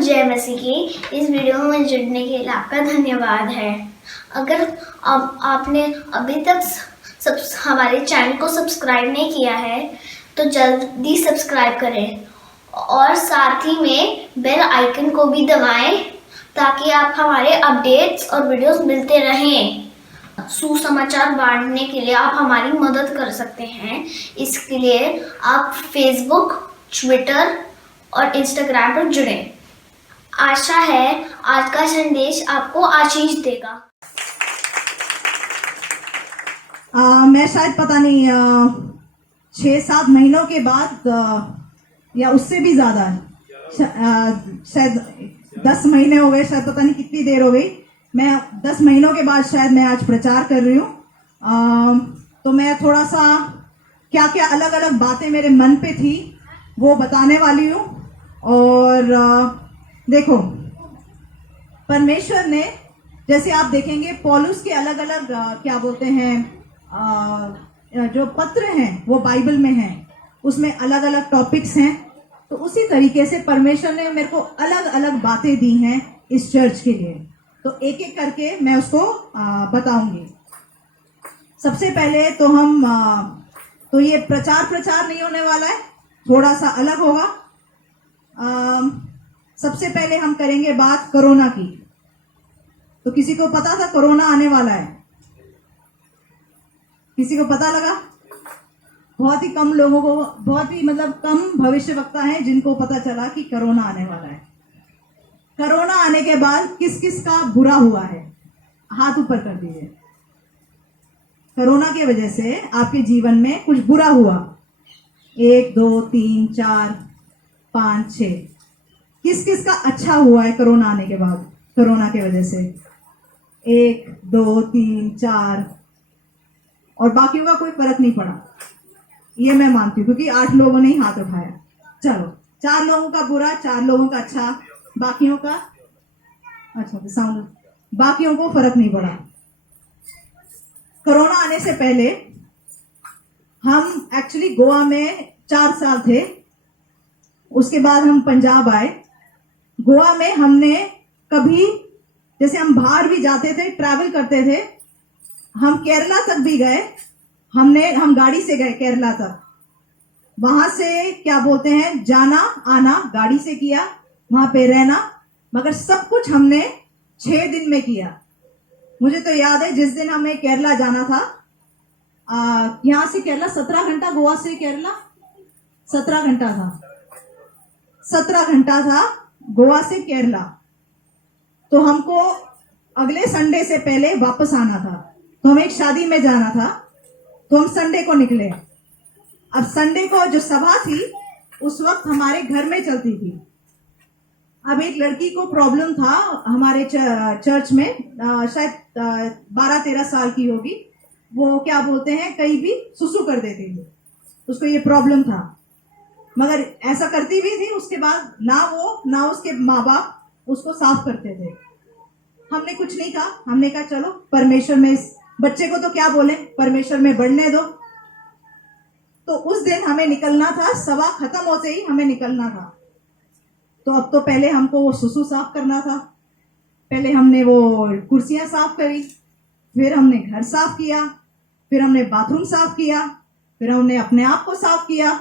जय मसीह की। इस वीडियो में जुड़ने के लिए आपका धन्यवाद है। अगर आपने अभी तक हमारे चैनल को सब्सक्राइब नहीं किया है तो जल्दी सब्सक्राइब करें और साथ ही में बेल आइकन को भी दबाएं ताकि आप हमारे अपडेट्स और वीडियोस मिलते रहें। सुसमाचार बांटने के लिए आप हमारी मदद कर सकते हैं। इसके लिए आप फेसबुक, ट्विटर और इंस्टाग्राम पर जुड़ें। आशा है आज का संदेश आपको आशीष देगा। मैं शायद पता नहीं 6-7 महीनों के बाद या उससे भी ज़्यादा शायद 10 महीने हो गए, शायद पता नहीं कितनी देर हो गई। मैं 10 महीनों के बाद शायद मैं आज प्रचार कर रही हूँ। तो मैं थोड़ा सा क्या क्या अलग अलग बातें मेरे मन पे थी वो बताने वाली हूँ। और देखो, परमेश्वर ने, जैसे आप देखेंगे पौलुस के अलग अलग क्या बोलते हैं जो पत्र हैं वो बाइबल में हैं, उसमें अलग अलग टॉपिक्स हैं। तो उसी तरीके से परमेश्वर ने मेरे को अलग अलग बातें दी हैं इस चर्च के लिए। तो एक एक करके मैं उसको बताऊंगी। सबसे पहले तो हम तो ये प्रचार नहीं होने वाला है, थोड़ा सा अलग होगा। सबसे पहले हम करेंगे बात कोरोना की। तो किसी को पता था कोरोना आने वाला है? किसी को पता लगा? बहुत ही कम लोगों को, बहुत ही मतलब कम भविष्यवक्ता हैं जिनको पता चला कि कोरोना आने वाला है। कोरोना आने के बाद किस किस का बुरा हुआ है? हाथ ऊपर कर दीजिए। कोरोना की वजह से आपके जीवन में कुछ बुरा हुआ। 1 2 3 4 5 6। किस किस का अच्छा हुआ है कोरोना आने के बाद? कोरोना की वजह से 1 2 3 4, और बाकियों का कोई फर्क नहीं पड़ा, ये मैं मानती हूँ, क्योंकि 8 लोगों ने ही हाथ उठाया। चलो, 4 लोगों का बुरा, 4 लोगों का अच्छा, बाकियों का अच्छा साउंड, बाकियों को फर्क नहीं पड़ा। कोरोना आने से पहले हम एक्चुअली गोवा में 4 साल थे। उसके बाद हम पंजाब आए। गोवा में हमने कभी, जैसे हम बाहर भी जाते थे, ट्रैवल करते थे, हम केरला तक भी गए। हम गाड़ी से गए केरला तक। वहां से क्या बोलते हैं, जाना आना गाड़ी से किया, वहां पे रहना, मगर सब कुछ हमने 6 दिन में किया। मुझे तो याद है जिस दिन हमें केरला जाना था, यहाँ से केरला 17 घंटा, गोवा से केरला 17 घंटा था। 17 घंटा था गोवा से केरला। तो हमको अगले संडे से पहले वापस आना था। तो हमें एक शादी में जाना था, तो हम संडे को निकले। अब संडे को जो सभा थी उस वक्त हमारे घर में चलती थी। अब एक लड़की को प्रॉब्लम था हमारे चर्च में, शायद 12-13 साल की होगी। वो क्या बोलते हैं, कहीं भी सुसु कर देती थी, उसको ये प्रॉब्लम था, मगर ऐसा करती भी थी। उसके बाद ना वो ना उसके माँ बाप उसको साफ करते थे। हमने कुछ नहीं कहा, हमने कहा चलो परमेश्वर में, इस बच्चे को तो क्या बोले, परमेश्वर में बढ़ने दो। तो उस दिन हमें निकलना था, सभा खत्म होते ही हमें निकलना था। तो अब तो पहले हमको वो सुसु साफ करना था। पहले हमने वो कुर्सियां साफ करी, फिर हमने घर साफ किया, फिर हमने बाथरूम साफ किया, फिर हमने अपने आप को साफ किया,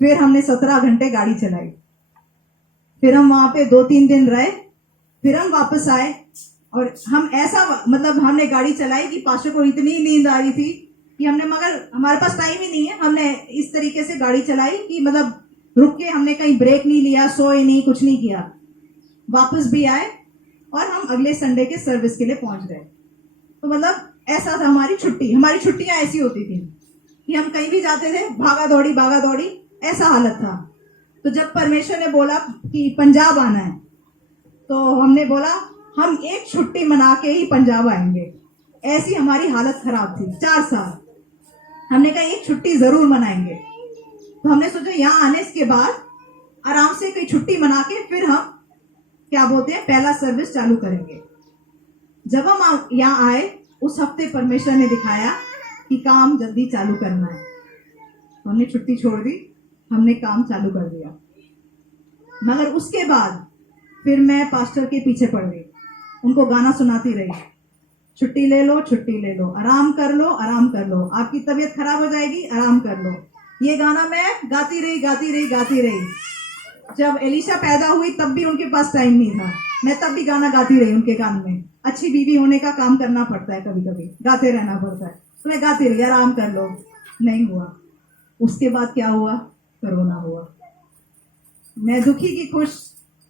फिर हमने 17 घंटे गाड़ी चलाई। फिर हम वहां पे 2-3 दिन रहे, फिर हम वापस आए। और हम ऐसा, मतलब हमने गाड़ी चलाई कि पाशा को इतनी नींद आ रही थी कि हमने, मगर हमारे पास टाइम ही नहीं है, हमने इस तरीके से गाड़ी चलाई कि मतलब रुक के हमने कहीं ब्रेक नहीं लिया, सोए नहीं, कुछ नहीं किया। वापस भी आए और हम अगले संडे के सर्विस के लिए पहुंच गए। तो मतलब ऐसा था हमारी छुट्टी। हमारी छुट्टियां ऐसी होती थी कि हम कहीं भी जाते थे, भागा दौड़ी, ऐसा हालत था। तो जब परमेश्वर ने बोला कि पंजाब आना है, तो हमने बोला हम एक छुट्टी मना के ही पंजाब आएंगे। ऐसी हमारी हालत खराब थी 4 साल। हमने कहा एक छुट्टी जरूर मनाएंगे। तो हमने सोचा यहाँ आने के बाद आराम से कोई छुट्टी मना के फिर हम क्या बोलते हैं, पहला सर्विस चालू करेंगे। जब हम यहाँ आए, उस हफ्ते परमेश्वर ने दिखाया कि काम जल्दी चालू करना है। तो हमने छुट्टी छोड़ दी, हमने काम चालू कर दिया। मगर उसके बाद फिर मैं पास्टर के पीछे पड़ गई, उनको गाना सुनाती रही, छुट्टी ले लो, छुट्टी ले लो, आराम कर लो, आराम कर लो, आपकी तबीयत खराब हो जाएगी, आराम कर लो। ये गाना मैं गाती रही गाती रही गाती रही। जब एलिशा पैदा हुई तब भी उनके पास टाइम नहीं था, मैं तब भी गाना गाती रही उनके कान में। अच्छी बीवी होने का काम करना पड़ता है, कभी कभी गाते रहना पड़ता है, तो मैं गाती रही, आराम कर लो, नहीं हुआ। उसके बाद क्या हुआ? कोरोना हुआ। मैं दुखी की खुश,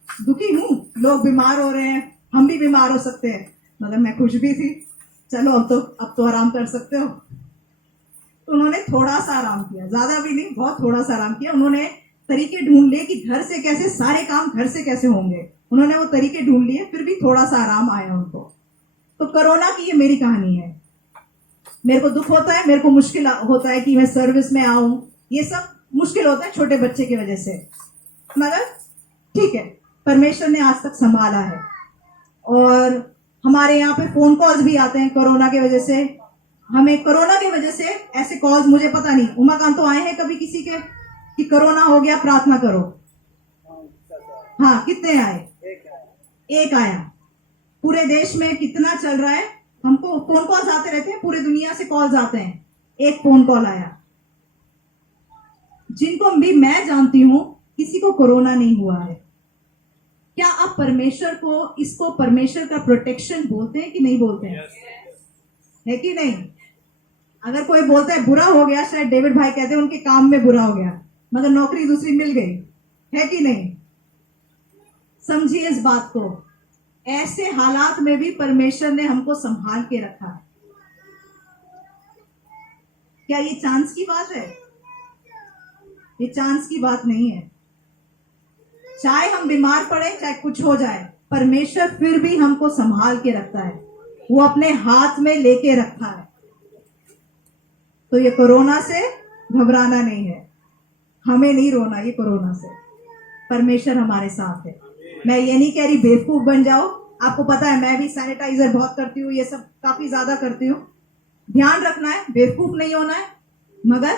दुखी हूँ, लोग बीमार हो रहे हैं, हम भी बीमार हो सकते हैं, मगर मैं खुश भी थी, चलो अब तो आराम कर सकते हो। तो उन्होंने थोड़ा सा आराम किया, ज्यादा भी नहीं, बहुत थोड़ा सा आराम किया। उन्होंने तरीके ढूंढ लिए कि घर से कैसे सारे काम घर से कैसे होंगे, उन्होंने वो तरीके ढूंढ लिए, फिर भी थोड़ा सा आराम आया उनको। तो कोरोना की ये मेरी कहानी है। मेरे को दुख होता है, मेरे को मुश्किल होता है कि मैं सर्विस में आऊं, ये सब मुश्किल होता है छोटे बच्चे की वजह से, मगर ठीक है, परमेश्वर ने आज तक संभाला है। और हमारे यहाँ पे फोन कॉल्स भी आते हैं कोरोना की वजह से। हमें कोरोना की वजह से ऐसे कॉल्स, मुझे पता नहीं उमाकांत तो आए हैं कभी किसी के कि कोरोना हो गया प्रार्थना करो? हाँ, कितने आए? एक आया। पूरे देश में कितना चल रहा है, हमको फोन कॉल्स आते रहते हैं, पूरे दुनिया से कॉल्स आते हैं, एक फोन कॉल आया। जिनको भी मैं जानती हूं किसी को कोरोना नहीं हुआ है। क्या आप परमेश्वर को, इसको परमेश्वर का प्रोटेक्शन बोलते हैं कि नहीं बोलते हैं? है कि नहीं? अगर कोई बोलता है बुरा हो गया, शायद डेविड भाई कहते हैं उनके काम में बुरा हो गया, मगर नौकरी दूसरी मिल गई, है कि नहीं? समझिए इस बात को, ऐसे हालात में भी परमेश्वर ने हमको संभाल के रखा है। क्या ये चांस की बात है? ये चांस की बात नहीं है। चाहे हम बीमार पड़े, चाहे कुछ हो जाए, परमेश्वर फिर भी हमको संभाल के रखता है, वो अपने हाथ में लेके रखा है। तो ये कोरोना से घबराना नहीं है, हमें नहीं रोना ये कोरोना से, परमेश्वर हमारे साथ है। मैं ये नहीं कह रही बेवकूफ बन जाओ, आपको पता है मैं भी सैनिटाइजर बहुत करती हूँ, ये सब काफी ज्यादा करती हूँ। ध्यान रखना है, बेवकूफ नहीं होना है, मगर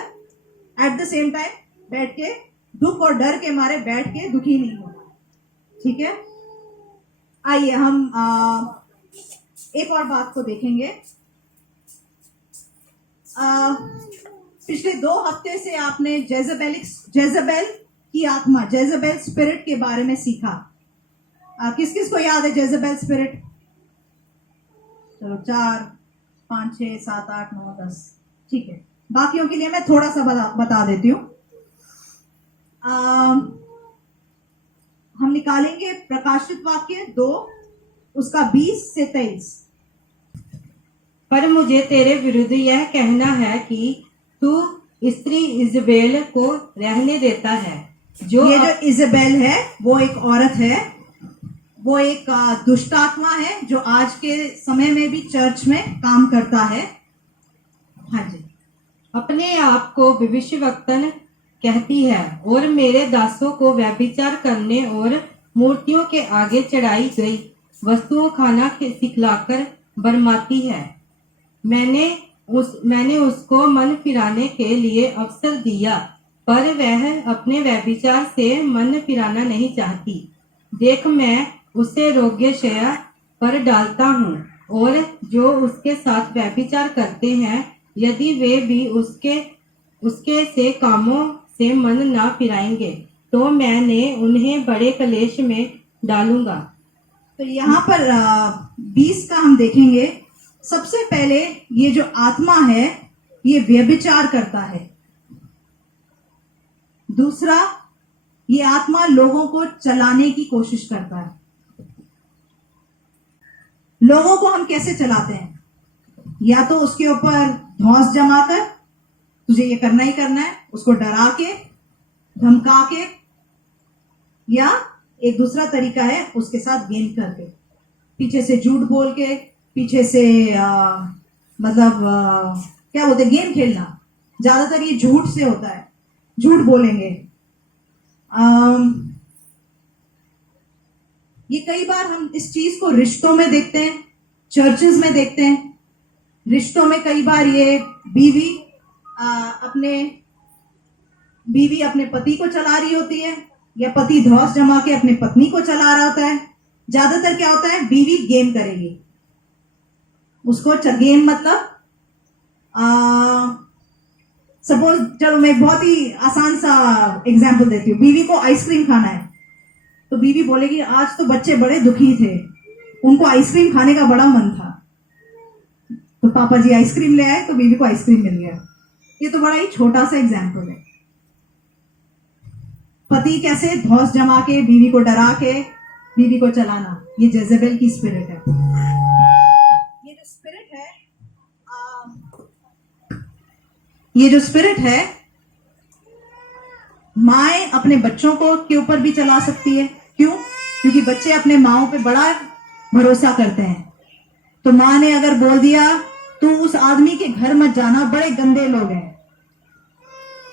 एट द सेम टाइम बैठ के दुख और डर के मारे बैठ के दुखी नहीं होना, ठीक है? आइए हम एक और बात को देखेंगे। पिछले 2 हफ्ते से आपने जेजबेल की आत्मा, जेजबेल स्पिरिट के बारे में सीखा। किस किस को याद है जेजबेल स्पिरिट? चलो 4, 5, 6, 7, 8, 9, 10, ठीक है। बाकियों के लिए मैं थोड़ा सा बता देती हूँ। हम निकालेंगे प्रकाशित वाक्य 2, उसका 20 से 23। पर मुझे तेरे विरुद्ध यह कहना है कि तू स्त्री इजबेल को रहने देता है। ये जो इजबेल है वो एक औरत है, वो एक दुष्ट आत्मा है जो आज के समय में भी चर्च में काम करता है। हाँ जी। अपने आप को भविष्यवक्तन कहती है और मेरे दासों को व्यभिचार करने और मूर्तियों के आगे चढ़ाई गई वस्तुओं खाना सिखलाकर बरमाती है। मैंने उसको मन फिराने के लिए अवसर दिया, पर वह अपने व्यभिचार से मन फिराना नहीं चाहती। देख, मैं उसे रोग्यशया पर डालता हूँ और जो उसके साथ व्यभिचार करते हैं, यदि वे भी उसके से कामों से मन ना फिराएंगे, तो मैंने उन्हें बड़े कलेश में डालूंगा। तो यहाँ पर 20 का हम देखेंगे। सबसे पहले ये जो आत्मा है ये व्यभिचार करता है। दूसरा, ये आत्मा लोगों को चलाने की कोशिश करता है। लोगों को हम कैसे चलाते हैं? या तो उसके ऊपर धौंस जमाकर, तुझे ये करना ही करना है, उसको डरा के, धमका के, या एक दूसरा तरीका है उसके साथ गेम करके, पीछे से झूठ बोल के, पीछे से क्या बोलते हैं, गेम खेलना। ज्यादातर ये झूठ से होता है, झूठ बोलेंगे। ये कई बार हम इस चीज को रिश्तों में देखते हैं, चर्चेस में देखते हैं। रिश्तों में कई बार ये बीवी अपने पति को चला रही होती है, या पति धौंस जमा के अपने पत्नी को चला रहा होता है। ज्यादातर क्या होता है, बीवी गेम करेगी, उसको गेम मतलब सपोज, चलो मैं एक बहुत ही आसान सा एग्जांपल देती हूँ। बीवी को आइसक्रीम खाना है, तो बीवी बोलेगी आज तो बच्चे बड़े दुखी थे, उनको आइसक्रीम खाने का बड़ा मन था, तो पापा जी आइसक्रीम ले आए तो बीवी को आइसक्रीम मिल गया। ये तो बड़ा ही छोटा सा एग्जांपल है। पति कैसे धौंस जमा के बीवी को डरा के बीवी को चलाना, ये जेजेबेल की स्पिरिट है। ये जो स्पिरिट है ये जो स्पिरिट है माएं अपने बच्चों को के ऊपर भी चला सकती है। क्यों? क्योंकि बच्चे अपने माओ पे बड़ा भरोसा करते हैं। तो माँ ने अगर बोल दिया तो उस आदमी के घर मत जाना, बड़े गंदे लोग हैं,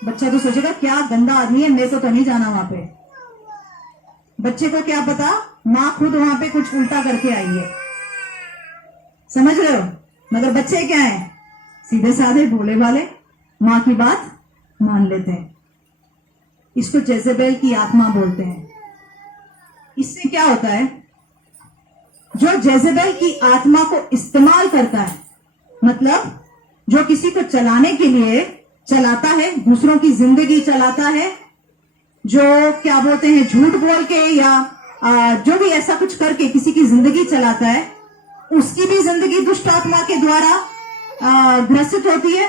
बच्चा तो सोचेगा क्या गंदा आदमी है, मेरे को तो नहीं जाना वहां पे। बच्चे को क्या पता माँ खुद वहां पे कुछ उल्टा करके आई है, समझ रहे हो? मगर बच्चे क्या है, सीधे साधे भोले वाले, माँ की बात मान लेते हैं। इसको जेजेबेल की आत्मा बोलते हैं। इससे क्या होता है, जो जेजेबेल की आत्मा को इस्तेमाल करता है, मतलब जो किसी को चलाने के लिए चलाता है, दूसरों की जिंदगी चलाता है, जो क्या बोलते हैं झूठ बोल के या जो भी ऐसा कुछ करके किसी की जिंदगी चलाता है, उसकी भी जिंदगी दुष्ट आत्मा के द्वारा ग्रसित होती है।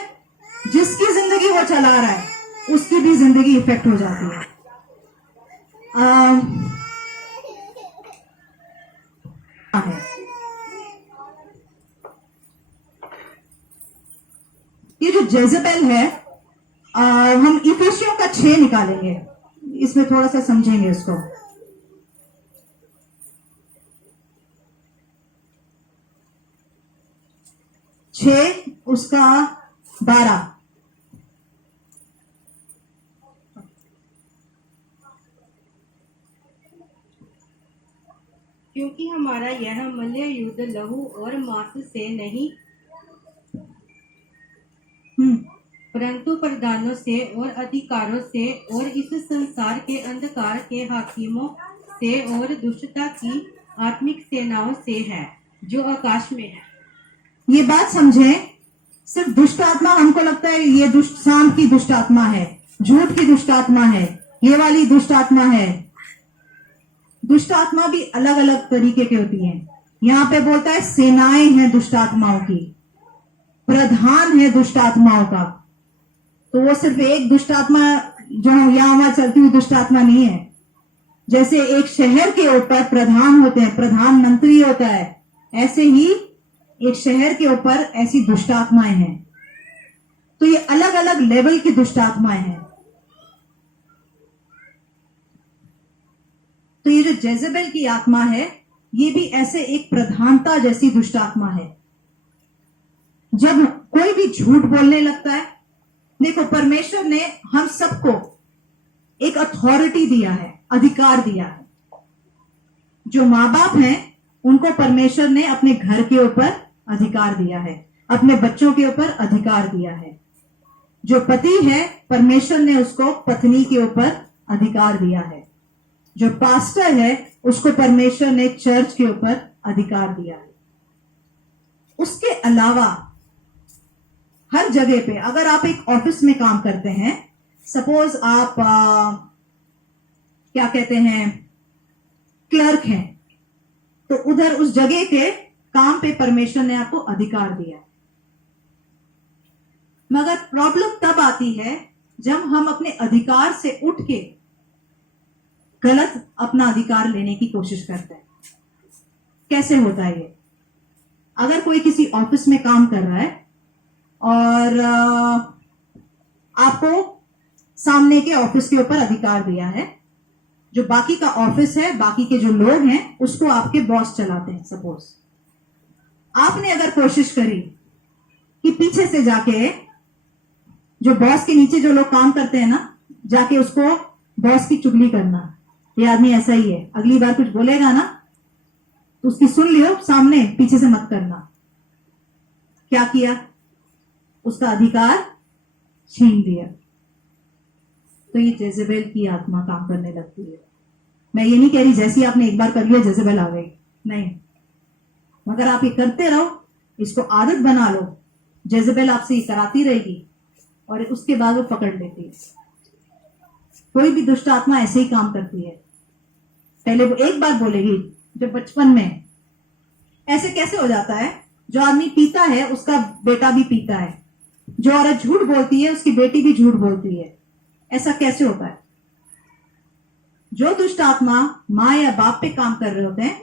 जिसकी जिंदगी वो चला रहा है उसकी भी जिंदगी इफेक्ट हो जाती है। ये जो जेजेबेल है, हम इफिसियों का 6 निकालेंगे, इसमें थोड़ा सा समझेंगे इसको। उसका 12। क्योंकि हमारा यह मल्ल युद्ध लहू और मांस से नहीं परंतु प्रधानों से और अधिकारों से और इस संसार के अंधकार के हाकिमों से और दुष्टता की आत्मिक सेनाओं से है जो आकाश में है। ये बात समझें, सिर्फ दुष्ट आत्मा हमको लगता है ये दुष्ट सांप की दुष्ट आत्मा है, झूठ की दुष्ट आत्मा है, ये वाली दुष्ट आत्मा है। दुष्ट आत्मा भी अलग अलग तरीके की होती हैं। यहाँ पे बोलता है सेनाएं हैं दुष्ट आत्माओं की, प्रधान है दुष्ट आत्माओं का। तो वो सिर्फ एक दुष्ट आत्मा जो यहाँ वहां चलती हुई दुष्ट आत्मा नहीं है। जैसे एक शहर के ऊपर प्रधान होते हैं, प्रधानमंत्री होता है, ऐसे ही एक शहर के ऊपर ऐसी दुष्ट आत्माएं हैं। तो ये अलग अलग लेवल की दुष्ट आत्माएं हैं। तो ये जो जेजेबेल की आत्मा है, ये भी ऐसे एक प्रधानता जैसी दुष्ट आत्मा है। जब कोई भी झूठ बोलने लगता है, देखो परमेश्वर ने हम सबको एक अथॉरिटी दिया है, अधिकार दिया है। जो माँ बाप हैं उनको परमेश्वर ने अपने घर के ऊपर अधिकार दिया है, अपने बच्चों के ऊपर अधिकार दिया है। जो पति है परमेश्वर ने उसको पत्नी के ऊपर अधिकार दिया है। जो पास्टर है उसको परमेश्वर ने चर्च के ऊपर अधिकार दिया है। उसके अलावा हर जगह पे, अगर आप एक ऑफिस में काम करते हैं, सपोज आप क्या कहते हैं क्लर्क हैं, तो उधर उस जगह के काम पे परमेश्वर ने आपको अधिकार दिया। मगर प्रॉब्लम तब आती है जब हम अपने अधिकार से उठ के गलत अपना अधिकार लेने की कोशिश करते हैं। कैसे होता है ये? अगर कोई किसी ऑफिस में काम कर रहा है और आपको सामने के ऑफिस के ऊपर अधिकार दिया है, जो बाकी का ऑफिस है, बाकी के जो लोग हैं, उसको आपके बॉस चलाते हैं। सपोज आपने अगर कोशिश करी कि पीछे से जाके जो बॉस के नीचे जो लोग काम करते हैं ना, जाके उसको बॉस की चुगली करना, ये आदमी ऐसा ही है, अगली बार कुछ बोलेगा ना तो उसकी सुन लियो, सामने पीछे से मत करना। क्या किया? उसका अधिकार छीन दिया। तो ये जेजेबेल की आत्मा काम करने लगती है। मैं ये नहीं कह रही जैसी आपने एक बार कर लिया जेजेबेल आ गई, नहीं, मगर आप ये करते रहो, इसको आदत बना लो, जेजेबेल आपसे ये कराती रहेगी और उसके बाद वो पकड़ लेती है। कोई भी दुष्ट आत्मा ऐसे ही काम करती है। पहले वो एक बार बोलेगी, जो बचपन में ऐसे कैसे हो जाता है, जो आदमी पीता है उसका बेटा भी पीता है, जो औरत झूठ बोलती है उसकी बेटी भी झूठ बोलती है, ऐसा कैसे होता है? जो दुष्ट आत्मा माँ या बाप पे काम कर रहे होते हैं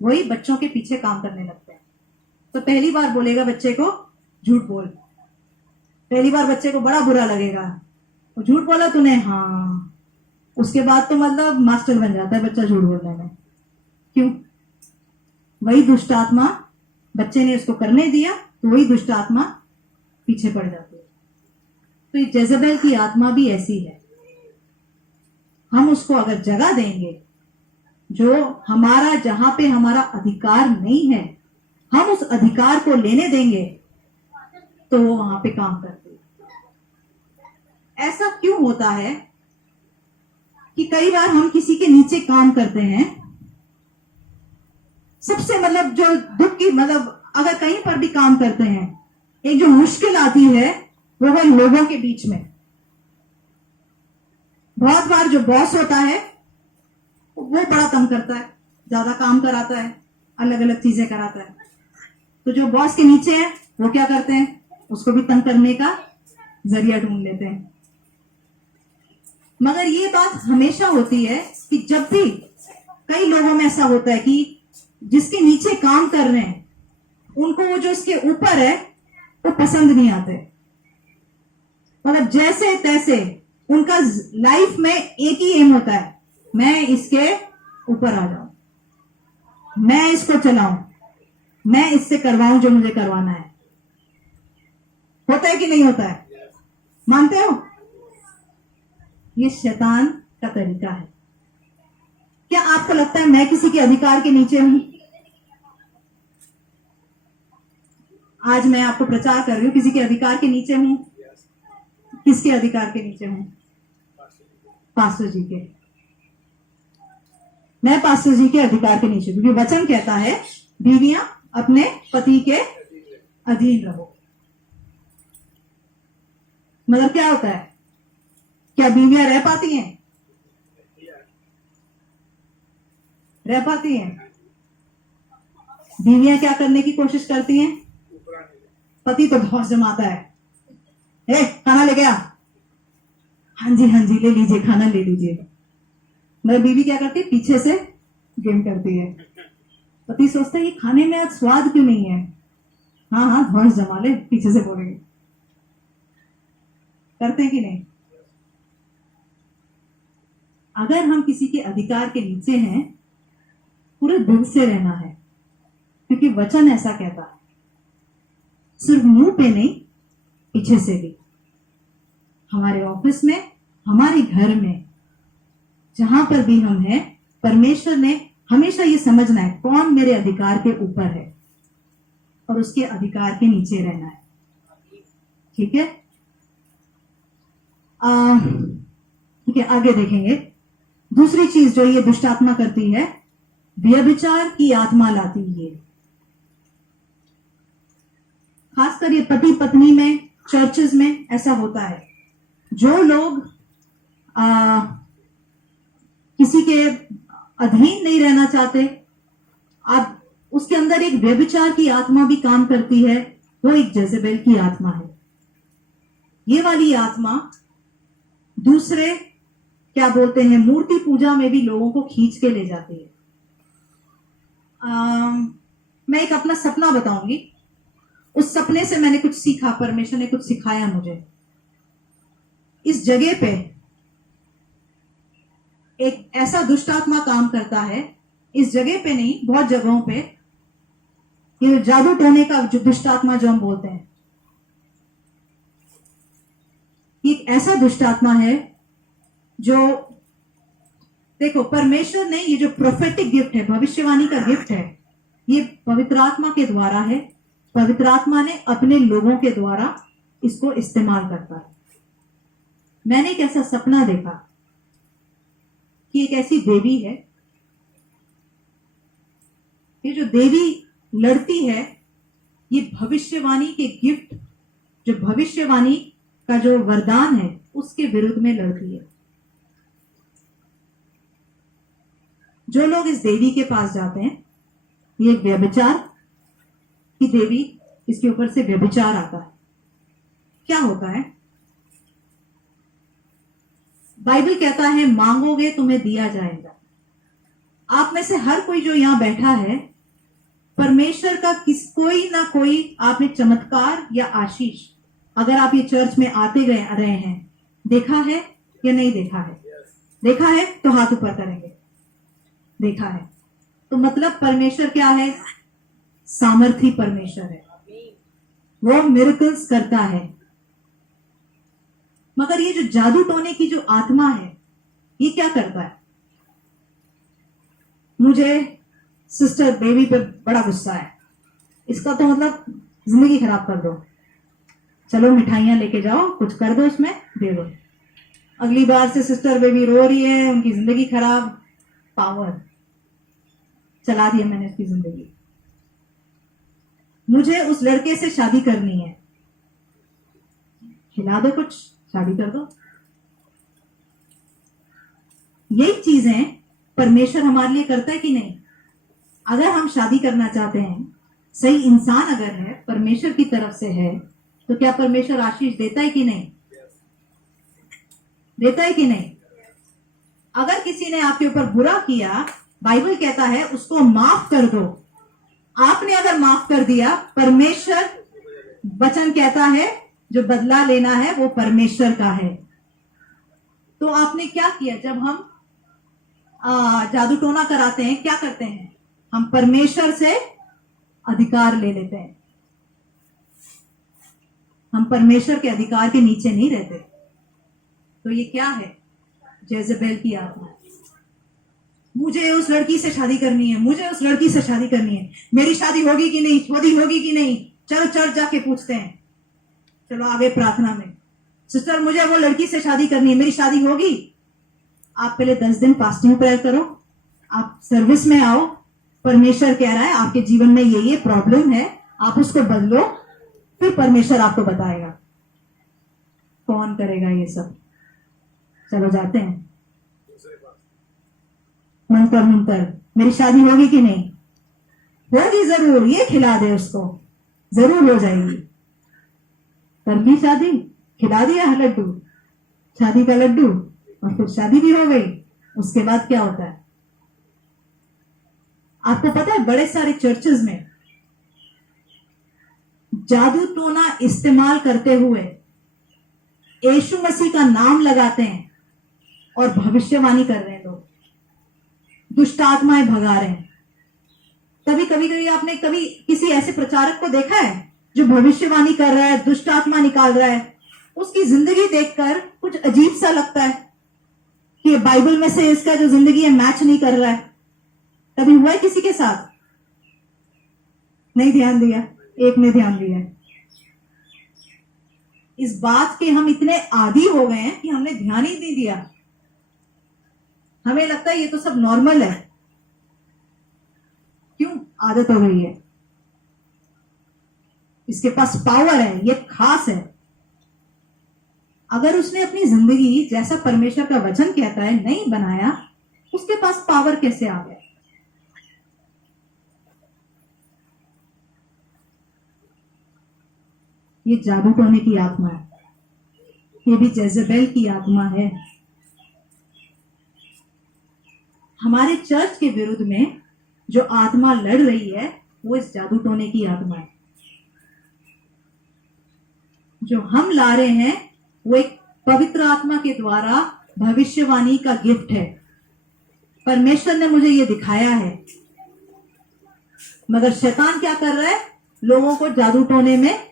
वही बच्चों के पीछे काम करने लगते हैं। तो पहली बार बोलेगा बच्चे को झूठ बोल, पहली बार बच्चे को बड़ा बुरा लगेगा, वो झूठ बोला तूने, हाँ, उसके बाद तो मतलब मास्टर बन जाता है बच्चा झूठ बोलने में। क्यों? वही दुष्ट आत्मा, बच्चे ने उसको करने दिया तो वही दुष्ट आत्मा पीछे पड़ जाती है। तो ये जेजेबेल की आत्मा भी ऐसी है। हम उसको अगर जगह देंगे, जो हमारा, जहां पे हमारा अधिकार नहीं है, हम उस अधिकार को लेने देंगे तो वो वहां पे काम करती है। ऐसा क्यों होता है कि कई बार हम किसी के नीचे काम करते हैं, सबसे मतलब जो दुख की, मतलब अगर कहीं पर भी काम करते हैं, एक जो मुश्किल आती है वो है लोगों के बीच में। बहुत बार जो बॉस होता है वो बड़ा तंग करता है, ज्यादा काम कराता है, अलग अलग चीजें कराता है, तो जो बॉस के नीचे है वो क्या करते हैं, उसको भी तंग करने का जरिया ढूंढ लेते हैं। मगर ये बात हमेशा होती है कि जब भी कई लोगों में ऐसा होता है कि जिसके नीचे काम कर रहे हैं उनको वो जो इसके ऊपर है वो पसंद नहीं आते, मतलब जैसे तैसे उनका लाइफ में एक ही एम होता है, मैं इसके ऊपर आ जाऊं, मैं इसको चलाऊं, मैं इससे करवाऊं जो मुझे करवाना है। होता है कि नहीं होता है? मानते हो? ये शैतान का तरीका है। क्या आपको लगता है मैं किसी के अधिकार के नीचे हूं? आज मैं आपको प्रचार कर रही हूं, किसी के अधिकार के नीचे हूं? किसके अधिकार के नीचे हूं? पास्टर जी के। मैं पास्टर जी के अधिकार के नीचे, क्योंकि वचन कहता है बीवियां अपने पति के अधीन रहो। मतलब क्या होता है? क्या बीवियां रह पाती हैं? रह पाती हैं? बीवियां क्या करने की कोशिश करती हैं? पति तो बहुत जमाता है, ए, खाना ले गया, हाँ जी ले लीजिए, खाना ले लीजिए। मेरी बीवी क्या करती है? पीछे से गेम करती है। पति सोचता है ये खाने में आज स्वाद क्यों नहीं है, हाँ धौस जमा ले, पीछे से बोलेंगे। करते हैं कि नहीं? अगर हम किसी के अधिकार के नीचे हैं, पूरे दिल से रहना है, क्योंकि वचन ऐसा कहता है, सिर्फ मुंह पे नहीं, पीछे से भी। हमारे ऑफिस में, हमारे घर में, जहां पर भी हम हैं, परमेश्वर ने हमेशा ये समझना है कौन मेरे अधिकार के ऊपर है और उसके अधिकार के नीचे रहना है। ठीक है? ठीक है, आगे देखेंगे। दूसरी चीज जो ये दुष्ट आत्मा करती है, व्यभिचार की आत्मा लाती है। खासकर ये पति पत्नी में, चर्चेस में ऐसा होता है। जो लोग किसी के अधीन नहीं रहना चाहते, अब उसके अंदर एक व्यभिचार की आत्मा भी काम करती है, वो एक जेजेबेल की आत्मा है। ये वाली आत्मा दूसरे क्या बोलते हैं, मूर्ति पूजा में भी लोगों को खींच के ले जाती है। मैं एक अपना सपना बताऊंगी, उस सपने से मैंने कुछ सीखा, परमेश्वर ने कुछ सिखाया मुझे। इस जगह पे एक ऐसा दुष्ट आत्मा काम करता है, इस जगह पे नहीं, बहुत जगहों पे, ये जादू टोने का जो दुष्ट आत्मा जो हम बोलते हैं, एक ऐसा दुष्ट आत्मा है जो, देखो परमेश्वर ने ये जो प्रोफेटिक गिफ्ट है, भविष्यवाणी का गिफ्ट है, ये पवित्र आत्मा के द्वारा है। पवित्र आत्मा ने अपने लोगों के द्वारा इसको इस्तेमाल करता है। मैंने एक ऐसा सपना देखा कि एक ऐसी देवी है ये जो देवी लड़ती है, ये भविष्यवाणी के गिफ्ट, जो भविष्यवाणी का जो वरदान है, उसके विरुद्ध में लड़ती है। जो लोग इस देवी के पास जाते हैं, ये एक व्यभिचार की देवी, इसके ऊपर से व्यभिचार आता है। क्या होता है? बाइबल कहता है मांगोगे तुम्हें दिया जाएगा। आप में से हर कोई जो यहां बैठा है, परमेश्वर का कोई ना कोई आप में चमत्कार या आशीष, अगर आप ये चर्च में आते रहे हैं, देखा है या नहीं देखा है? देखा है तो हाथ ऊपर करेंगे। देखा है तो मतलब परमेश्वर क्या है? सामर्थी परमेश्वर है, वो मिरेकल्स करता है। मगर ये जो जादू टोने की जो आत्मा है, ये क्या करता है? मुझे सिस्टर बेबी पे बड़ा गुस्सा है, इसका तो मतलब जिंदगी खराब कर दो, चलो मिठाइयां लेके जाओ, कुछ कर दो, उसमें दे दो। अगली बार से सिस्टर बेबी रो रही है, उनकी जिंदगी खराब, पावर चला दिया मैंने उसकी जिंदगी। मुझे उस लड़के से शादी करनी है, खिला दो कुछ, शादी कर दो। यही चीजें परमेश्वर हमारे लिए करता है कि नहीं? अगर हम शादी करना चाहते हैं, सही इंसान अगर है, परमेश्वर की तरफ से है, तो क्या परमेश्वर आशीष देता है कि नहीं? देता है कि नहीं? अगर किसी ने आपके ऊपर बुरा किया, बाइबल कहता है उसको माफ कर दो। आपने अगर माफ कर दिया, परमेश्वर वचन कहता है जो बदला लेना है वो परमेश्वर का है। तो आपने क्या किया? जब हम जादू टोना कराते हैं, क्या करते हैं? हम परमेश्वर से अधिकार ले लेते हैं। हम परमेश्वर के अधिकार के नीचे नहीं रहते। तो ये क्या है? जेजेबेल की आत्मा। मुझे उस लड़की से शादी करनी है, मुझे उस लड़की से शादी करनी है, मेरी शादी होगी कि नहीं, शादी होगी कि नहीं, चलो चर्च जाके पूछते हैं, चलो आगे प्रार्थना में, सिस्टर मुझे वो लड़की से शादी करनी है, मेरी शादी होगी? आप पहले 10 दिन फास्टिंग प्रेयर करो, आप सर्विस में आओ, परमेश्वर कह रहा है आपके जीवन में ये प्रॉब्लम है, आप उसको बदलो, फिर परमेश्वर आपको बताएगा। कौन करेगा ये सब? चलो जाते हैं। मंतर मेरी शादी होगी कि नहीं? होगी जरूर, ये खिला दे उसको, जरूर हो जाएगी। कर ली शादी, खिला दिया है लड्डू, शादी का लड्डू, और फिर शादी भी हो गई। उसके बाद क्या होता है? आपको पता है बड़े सारे चर्चेज में जादू टोना इस्तेमाल करते हुए यीशु मसीह का नाम लगाते हैं और भविष्यवाणी कर रहे हैं, लोग दुष्ट आत्माएं भगा रहे हैं। कभी आपने कभी किसी ऐसे प्रचारक को देखा है जो भविष्यवाणी कर रहा है, दुष्ट आत्मा निकाल रहा है? उसकी जिंदगी देखकर कुछ अजीब सा लगता है कि बाइबल में से इसका जो जिंदगी है मैच नहीं कर रहा है। कभी हुआ है किसी के साथ? नहीं ध्यान दिया, एक ने ध्यान दिया। इस बात के हम इतने आदी हो गए हैं कि हमने ध्यान ही नहीं दिया। हमें लगता है ये तो सब नॉर्मल है। क्यों? आदत हो गई है। इसके पास पावर है, ये खास है। अगर उसने अपनी जिंदगी जैसा परमेश्वर का वचन कहता है नहीं बनाया, उसके पास पावर कैसे आ गया? ये जादू टोने की आत्मा है, ये भी जेजेबेल की आत्मा है। हमारे चर्च के विरुद्ध में जो आत्मा लड़ रही है वो इस जादू टोने की आत्मा है। जो हम ला रहे हैं वो एक पवित्र आत्मा के द्वारा भविष्यवाणी का गिफ्ट है। परमेश्वर ने मुझे ये दिखाया है, मगर शैतान क्या कर रहा है? लोगों को जादू टोने में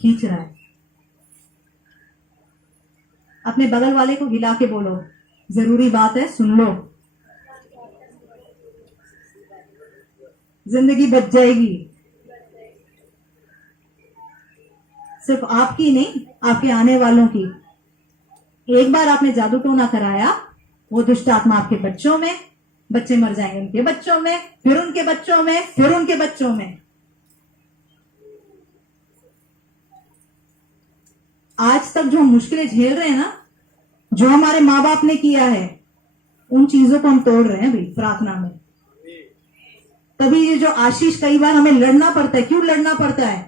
खींच रहा है। अपने बगल वाले को हिला के बोलो, जरूरी बात है, सुन लो, जिंदगी बच जाएगी। सिर्फ आपकी नहीं, आपके आने वालों की। एक बार आपने जादू टोना कराया, वो दुष्ट आत्मा आपके बच्चों में, बच्चे मर जाएंगे, उनके बच्चों में, फिर उनके बच्चों में, फिर उनके बच्चों में। आज तक जो हम मुश्किलें झेल रहे हैं ना, जो हमारे माँ बाप ने किया है, उन चीजों को हम तोड़ रहे हैं अभी प्रार्थना में। तभी ये जो आशीष, कई बार हमें लड़ना पड़ता है। क्यों लड़ना पड़ता है?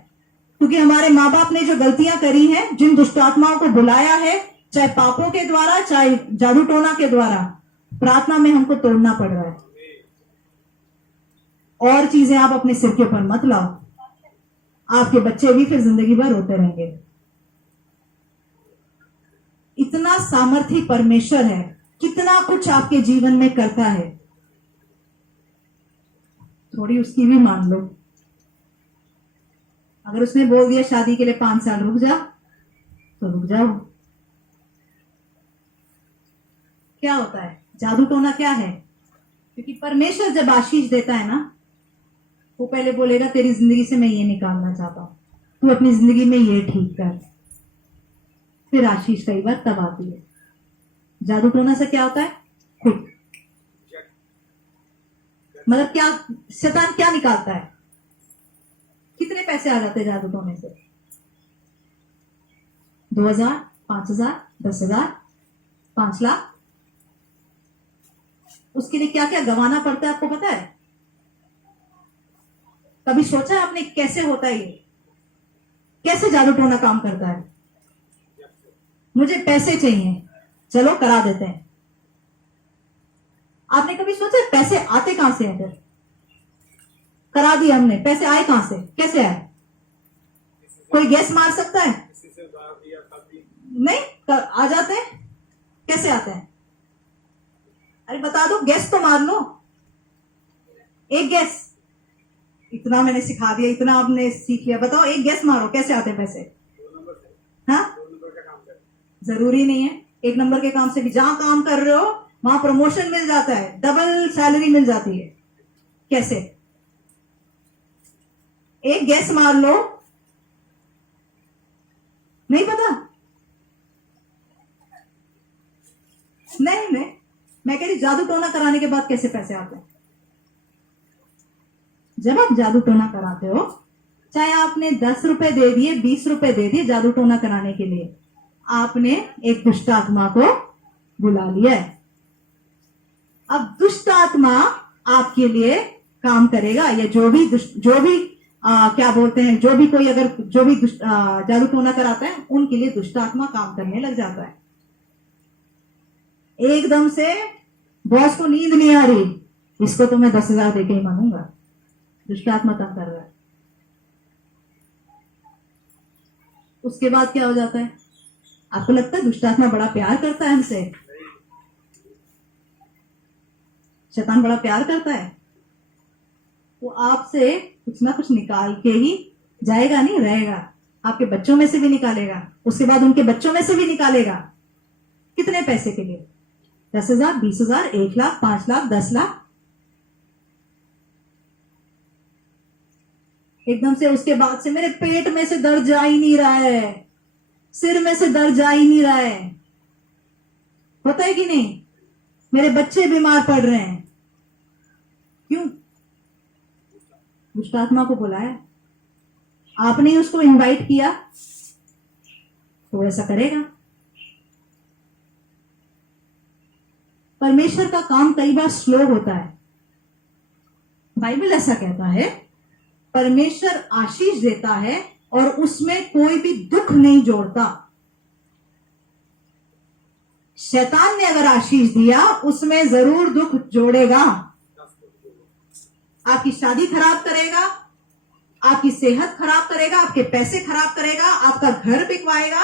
क्योंकि हमारे माँ बाप ने जो गलतियां करी हैं, जिन दुष्ट आत्माओं को बुलाया है, चाहे पापों के द्वारा, चाहे जादू टोना के द्वारा, प्रार्थना में हमको तोड़ना पड़ रहा है। और चीजें आप अपने सिर के ऊपर मत लाओ, आपके बच्चे भी फिर जिंदगी भर रोते रहेंगे। इतना सामर्थ्य परमेश्वर है, कितना कुछ आपके जीवन में करता है। थोड़ी उसकी भी मान लो। अगर उसने बोल दिया शादी के लिए 5 साल रुक जा, तो रुक जाओ। क्या होता है? जादू टोना क्या है? क्योंकि परमेश्वर जब आशीष देता है ना, वो पहले बोलेगा तेरी जिंदगी से मैं ये निकालना चाहता हूं, तू अपनी जिंदगी में ये ठीक कर। फिर आशीष कई बार तब आती है। जादू टोना से क्या होता है? खुद मतलब क्या, शैतान क्या निकालता है? कितने पैसे आ जाते हैं जादू टोने से? 2000, 5000, 10,000, 5 लाख। उसके लिए क्या क्या गंवाना पड़ता है, आपको पता है? कभी सोचा है आपने कैसे होता है ये? कैसे जादू टोना काम करता है? मुझे पैसे चाहिए, चलो करा देते हैं। आपने कभी सोचा पैसे आते कहां से हैं? फिर करा दिया हमने, पैसे आए कहां से, कैसे आए? कोई गैस मार सकता है? नहीं, आ जाते हैं। कैसे आते हैं? अरे बता दो, गैस तो मार लो। एक गैस, इतना मैंने सिखा दिया, इतना आपने सीख लिया। बताओ, एक गैस मारो, कैसे आते हैं पैसे? हाँ, जरूरी नहीं है। 1 नंबर के काम से भी, जहां काम कर रहे हो वहां प्रमोशन मिल जाता है, डबल सैलरी मिल जाती है। कैसे? एक गैस मार लो। नहीं पता? नहीं, मैं कह रही जादू टोना कराने के बाद कैसे पैसे आते हैं। जब आप जादू टोना कराते हो, चाहे आपने 10 रुपए दे दिए, 20 रुपए दे दिए जादू टोना कराने के लिए, आपने एक दुष्ट आत्मा को बुला लिया है। अब दुष्ट आत्मा आपके लिए काम करेगा, या जो भी क्या बोलते हैं, जो भी कोई अगर जो भी जादू टोना कराता है, उनके लिए दुष्ट आत्मा काम करने लग जाता है। एकदम से बॉस को नींद नहीं आ रही, इसको तो मैं 10,000 देके ही मानूंगा, दुष्ट आत्मा काम कर रहा है। उसके बाद क्या हो जाता है? आपको लगता है दुष्ट आत्मा बड़ा प्यार करता है हमसे? शैतान बड़ा प्यार करता है। वो आपसे कुछ ना कुछ निकाल के ही जाएगा, नहीं रहेगा। आपके बच्चों में से भी निकालेगा, उसके बाद उनके बच्चों में से भी निकालेगा। कितने पैसे के लिए? 10,000, 20,000, 1 लाख, 5 लाख, 10 लाख। एकदम से उसके बाद से मेरे पेट में से दर्द जा ही नहीं रहा है, सिर में से दर्द जा ही नहीं रहा है। होता है कि नहीं? मेरे बच्चे बीमार पड़ रहे हैं। क्यों? दुष्ट आत्मा को बुलाया, आपने ही उसको इनवाइट किया, तो ऐसा करेगा। परमेश्वर का काम कई बार स्लो होता है। बाइबल ऐसा कहता है, परमेश्वर आशीष देता है और उसमें कोई भी दुख नहीं जोड़ता। शैतान ने अगर आशीष दिया, उसमें जरूर दुख जोड़ेगा। आपकी शादी खराब करेगा, आपकी सेहत खराब करेगा, आपके पैसे खराब करेगा, आपका घर बिकवाएगा,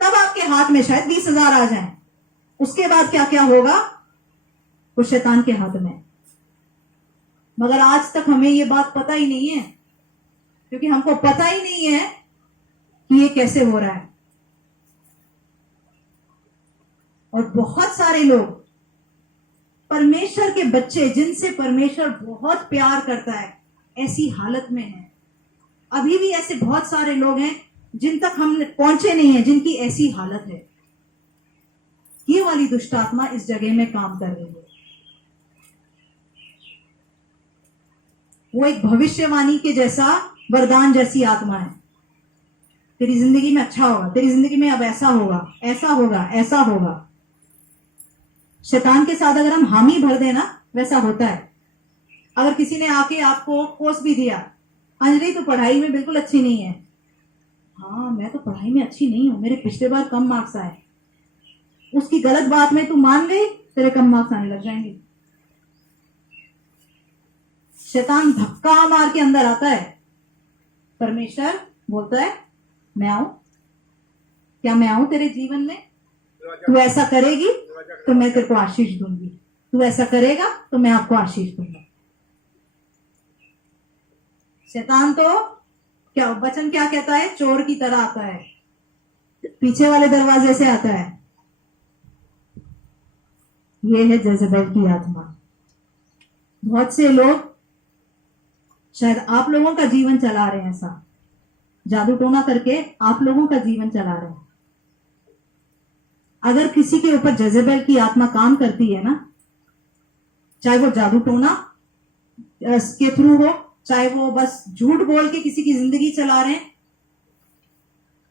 तब आपके हाथ में शायद 20,000 आ जाएं। उसके बाद क्या क्या होगा, वो शैतान के हाथ में। मगर आज तक हमें ये बात पता ही नहीं है, क्योंकि हमको पता ही नहीं है कि ये कैसे हो रहा है। और बहुत सारे लोग, परमेश्वर के बच्चे जिनसे परमेश्वर बहुत प्यार करता है, ऐसी हालत में है। अभी भी ऐसे बहुत सारे लोग हैं जिन तक हम पहुंचे नहीं है, जिनकी ऐसी हालत है। ये वाली दुष्ट आत्मा इस जगह में काम कर रही है। वो एक भविष्यवाणी के जैसा वरदान जैसी आत्मा है। तेरी जिंदगी में अच्छा होगा, तेरी जिंदगी में अब ऐसा होगा, ऐसा होगा, ऐसा होगा। शैतान के साथ अगर हम हामी भर देना, वैसा होता है। अगर किसी ने आके आपको कोस भी दिया, अंजलि तो पढ़ाई में बिल्कुल अच्छी नहीं है, हाँ मैं तो पढ़ाई में अच्छी नहीं हूं, मेरे पिछले बार कम मार्क्स आए, उसकी गलत बात में तू मान गई, तेरे कम मार्क्स आने लग जाएंगे। शैतान धक्का मार के अंदर आता है, परमेश्वर बोलता है मैं आऊं, क्या मैं आऊं तेरे जीवन में? तू ऐसा करेगी तो मैं तेरे को आशीष दूंगी, तू ऐसा करेगा तो मैं आपको आशीष दूंगा। शैतान तो क्या वचन क्या कहता है? चोर की तरह आता है, पीछे वाले दरवाजे से आता है। ये है जेज़ेबेल की आत्मा। बहुत से लोग, शायद आप लोगों का जीवन चला रहे हैं, ऐसा जादू टोना करके आप लोगों का जीवन चला रहे हैं। अगर किसी के ऊपर जेज़ेबेल की आत्मा काम करती है ना, चाहे वो जादू टोना के थ्रू हो, चाहे वो बस झूठ बोल के किसी की जिंदगी चला रहे हैं।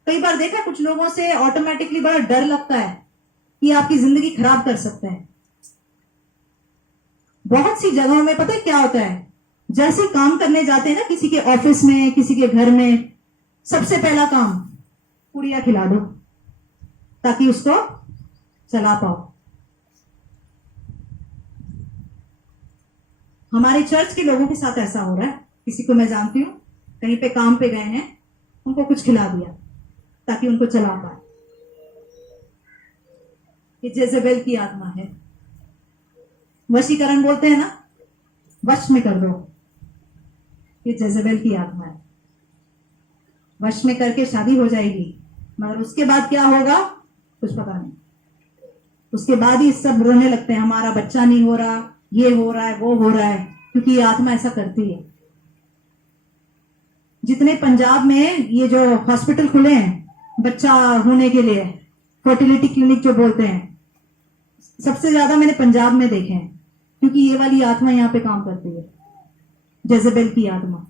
कई बार देखा कुछ लोगों से ऑटोमेटिकली बड़ा डर लगता है कि आपकी जिंदगी खराब कर सकते हैं। बहुत सी जगहों में पता है क्या होता है, जैसे काम करने जाते हैं ना किसी के ऑफिस में, किसी के घर में, सबसे पहला काम पुड़िया खिला दो ताकि उसको चला पाओ। हमारे चर्च के लोगों के साथ ऐसा हो रहा है। किसी को मैं जानती हूँ, कहीं पे काम पे गए हैं, उनको कुछ खिला दिया ताकि उनको चला पाए। ये जेज़ेबेल की आत्मा है। वशीकरण बोलते हैं ना, वश में कर दो, ये जेज़ेबेल की आत्मा है। वश में करके शादी हो जाएगी, मगर उसके बाद क्या होगा कुछ पता नहीं। उसके बाद ही सब रोने लगते हैं, हमारा बच्चा नहीं हो रहा, ये हो रहा है, वो हो रहा है, क्योंकि ये आत्मा ऐसा करती है। जितने पंजाब में ये जो हॉस्पिटल खुले हैं बच्चा होने के लिए, फर्टिलिटी क्लिनिक जो बोलते हैं, सबसे ज्यादा मैंने पंजाब में देखे हैं, क्योंकि ये वाली आत्मा यहां पे काम करती है, जेज़ेबेल की आत्मा।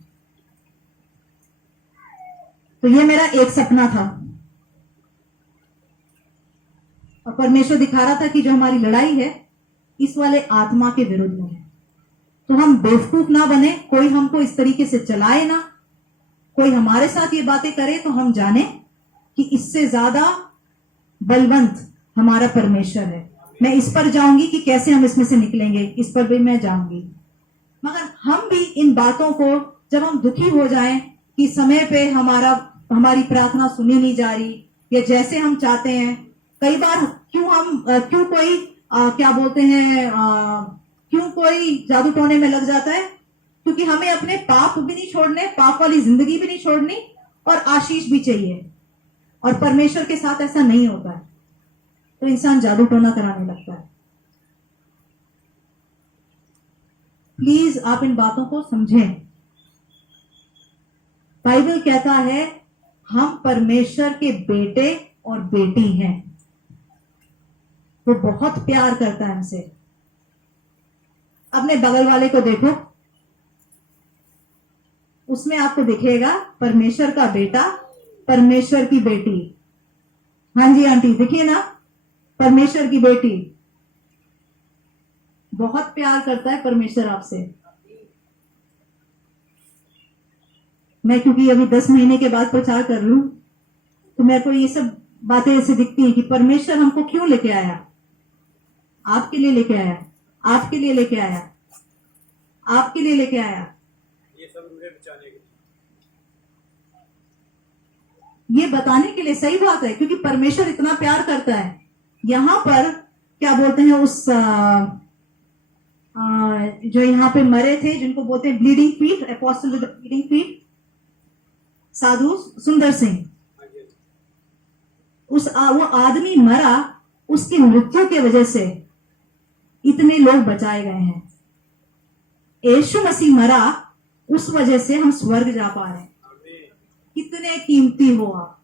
तो ये मेरा एक सपना था, और परमेश्वर दिखा रहा था कि जो हमारी लड़ाई है इस वाले आत्मा के विरुद्ध में है। तो हम बेवकूफ ना बने, कोई हमको इस तरीके से चलाए ना, कोई हमारे साथ ये बातें करे तो हम जाने कि इससे ज्यादा बलवंत हमारा परमेश्वर है। मैं इस पर जाऊंगी कि कैसे हम इसमें से निकलेंगे, इस पर भी मैं जाऊंगी। मगर हम भी इन बातों को, जब हम दुखी हो जाएं कि समय पे हमारी प्रार्थना सुनी नहीं जा रही, या जैसे हम चाहते हैं, कई बार क्यों कोई क्या बोलते हैं, क्यों कोई जादू टोने में लग जाता है? क्योंकि हमें अपने पाप भी नहीं छोड़ने, पाप वाली जिंदगी भी नहीं छोड़नी, और आशीष भी चाहिए। और परमेश्वर के साथ ऐसा नहीं होता है, तो इंसान जादू टोना कराने लगता है। प्लीज आप इन बातों को समझें। बाइबल कहता है हम परमेश्वर के बेटे और बेटी हैं। वो बहुत प्यार करता है हमसे। अपने बगल वाले को देखो, उसमें आपको दिखेगा परमेश्वर का बेटा, परमेश्वर की बेटी। हाँ जी आंटी, देखिए ना, परमेश्वर की बेटी। बहुत प्यार करता है परमेश्वर आपसे। मैं क्योंकि अभी 10 महीने के बाद प्रचार कर रही हूं, तो मेरे को ये सब बातें ऐसे दिखती हैं कि परमेश्वर हमको क्यों लेके आया। आपके लिए लेके आया, आपके लिए लेके आया, आपके लिए लेके आया। ये सब मुझे बचाने के लिए, ये बताने के लिए। सही बात है, क्योंकि परमेश्वर इतना प्यार करता है। यहां पर क्या बोलते हैं, उस जो यहाँ पे मरे थे, जिनको बोलते हैं bleeding feet, apostle with bleeding feet, Sadhu Sundar Singh, वो आदमी मरा, उसकी मृत्यु की वजह से इतने लोग बचाए गए हैं। यीशु मसीह मरा, उस वजह से हम स्वर्ग जा पा रहे हैं। कितने कीमती हो आप,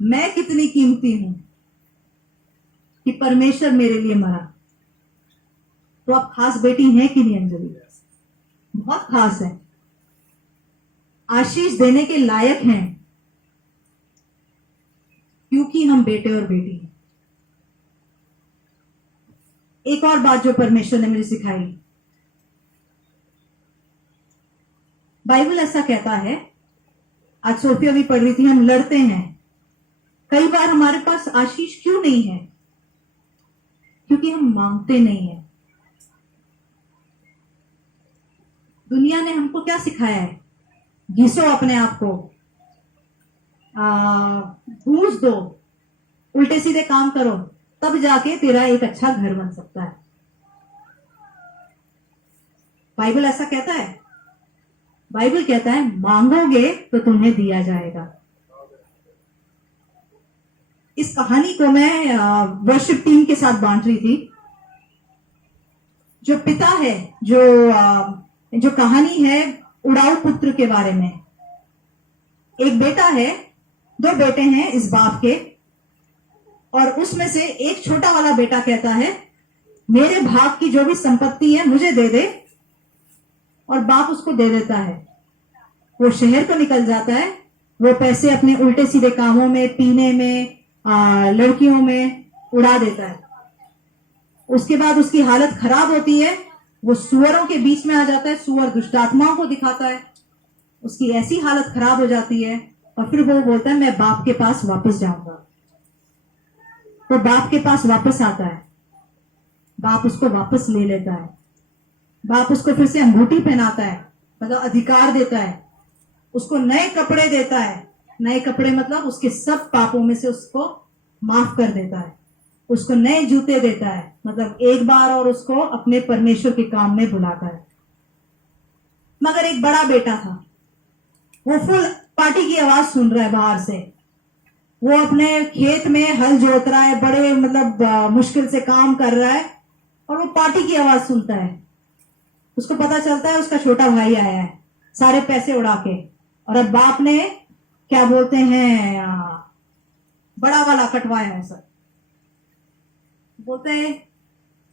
मैं कितनी कीमती हूं कि परमेश्वर मेरे लिए मरा। तो आप खास बेटी हैं कि नहीं अंजलि? बहुत खास है, आशीष देने के लायक हैं, क्योंकि हम बेटे और बेटी हैं। एक और बात जो परमेश्वर ने मुझे सिखाई, बाइबल ऐसा कहता है, आज सोफिया भी पढ़ रही थी, हम लड़ते हैं कई बार हमारे पास आशीष क्यों नहीं है, क्योंकि हम मांगते नहीं है। दुनिया ने हमको क्या सिखाया है, घिसो अपने आप को, घूस दो, उल्टे सीधे काम करो, तब जाके तेरा एक अच्छा घर बन सकता है। बाइबल ऐसा कहता है, बाइबल कहता है मांगोगे तो तुम्हें दिया जाएगा। इस कहानी को मैं वर्शिप टीम के साथ बांट रही थी। जो पिता है, जो कहानी है उड़ाऊ पुत्र के बारे में, एक बेटा है, दो बेटे हैं इस बाप के, और उसमें से एक छोटा वाला बेटा कहता है मेरे भाग की जो भी संपत्ति है मुझे दे दे, और बाप उसको दे देता है। वो शहर को निकल जाता है, वो पैसे अपने उल्टे सीधे कामों में, पीने में, लड़कियों में उड़ा देता है। उसके बाद उसकी हालत खराब होती है, वो सुअरों के बीच में आ जाता है, सुअर दुष्ट आत्माओं को दिखाता है, उसकी ऐसी हालत खराब हो जाती है, और फिर वो बोलता है मैं बाप के पास वापस जाऊंगा। वो बाप के पास वापस आता है, बाप उसको वापस ले लेता है, बाप उसको फिर से अंगूठी पहनाता है, मतलब अधिकार देता है, उसको नए कपड़े देता है, नए कपड़े मतलब उसके सब पापों में से उसको माफ कर देता है, उसको नए जूते देता है, मतलब एक बार और उसको अपने परमेश्वर के काम में बुलाता है। मगर एक बड़ा बेटा था, वो फुल पार्टी की आवाज सुन रहा है बाहर से, वो अपने खेत में हल जोत रहा है, बड़े मतलब मुश्किल से काम कर रहा है, और वो पार्टी की आवाज सुनता है। उसको पता चलता है उसका छोटा भाई आया है सारे पैसे उड़ा के, और अब बाप ने क्या बोलते हैं बड़ा वाला कटवाया है सर। बोलते हैं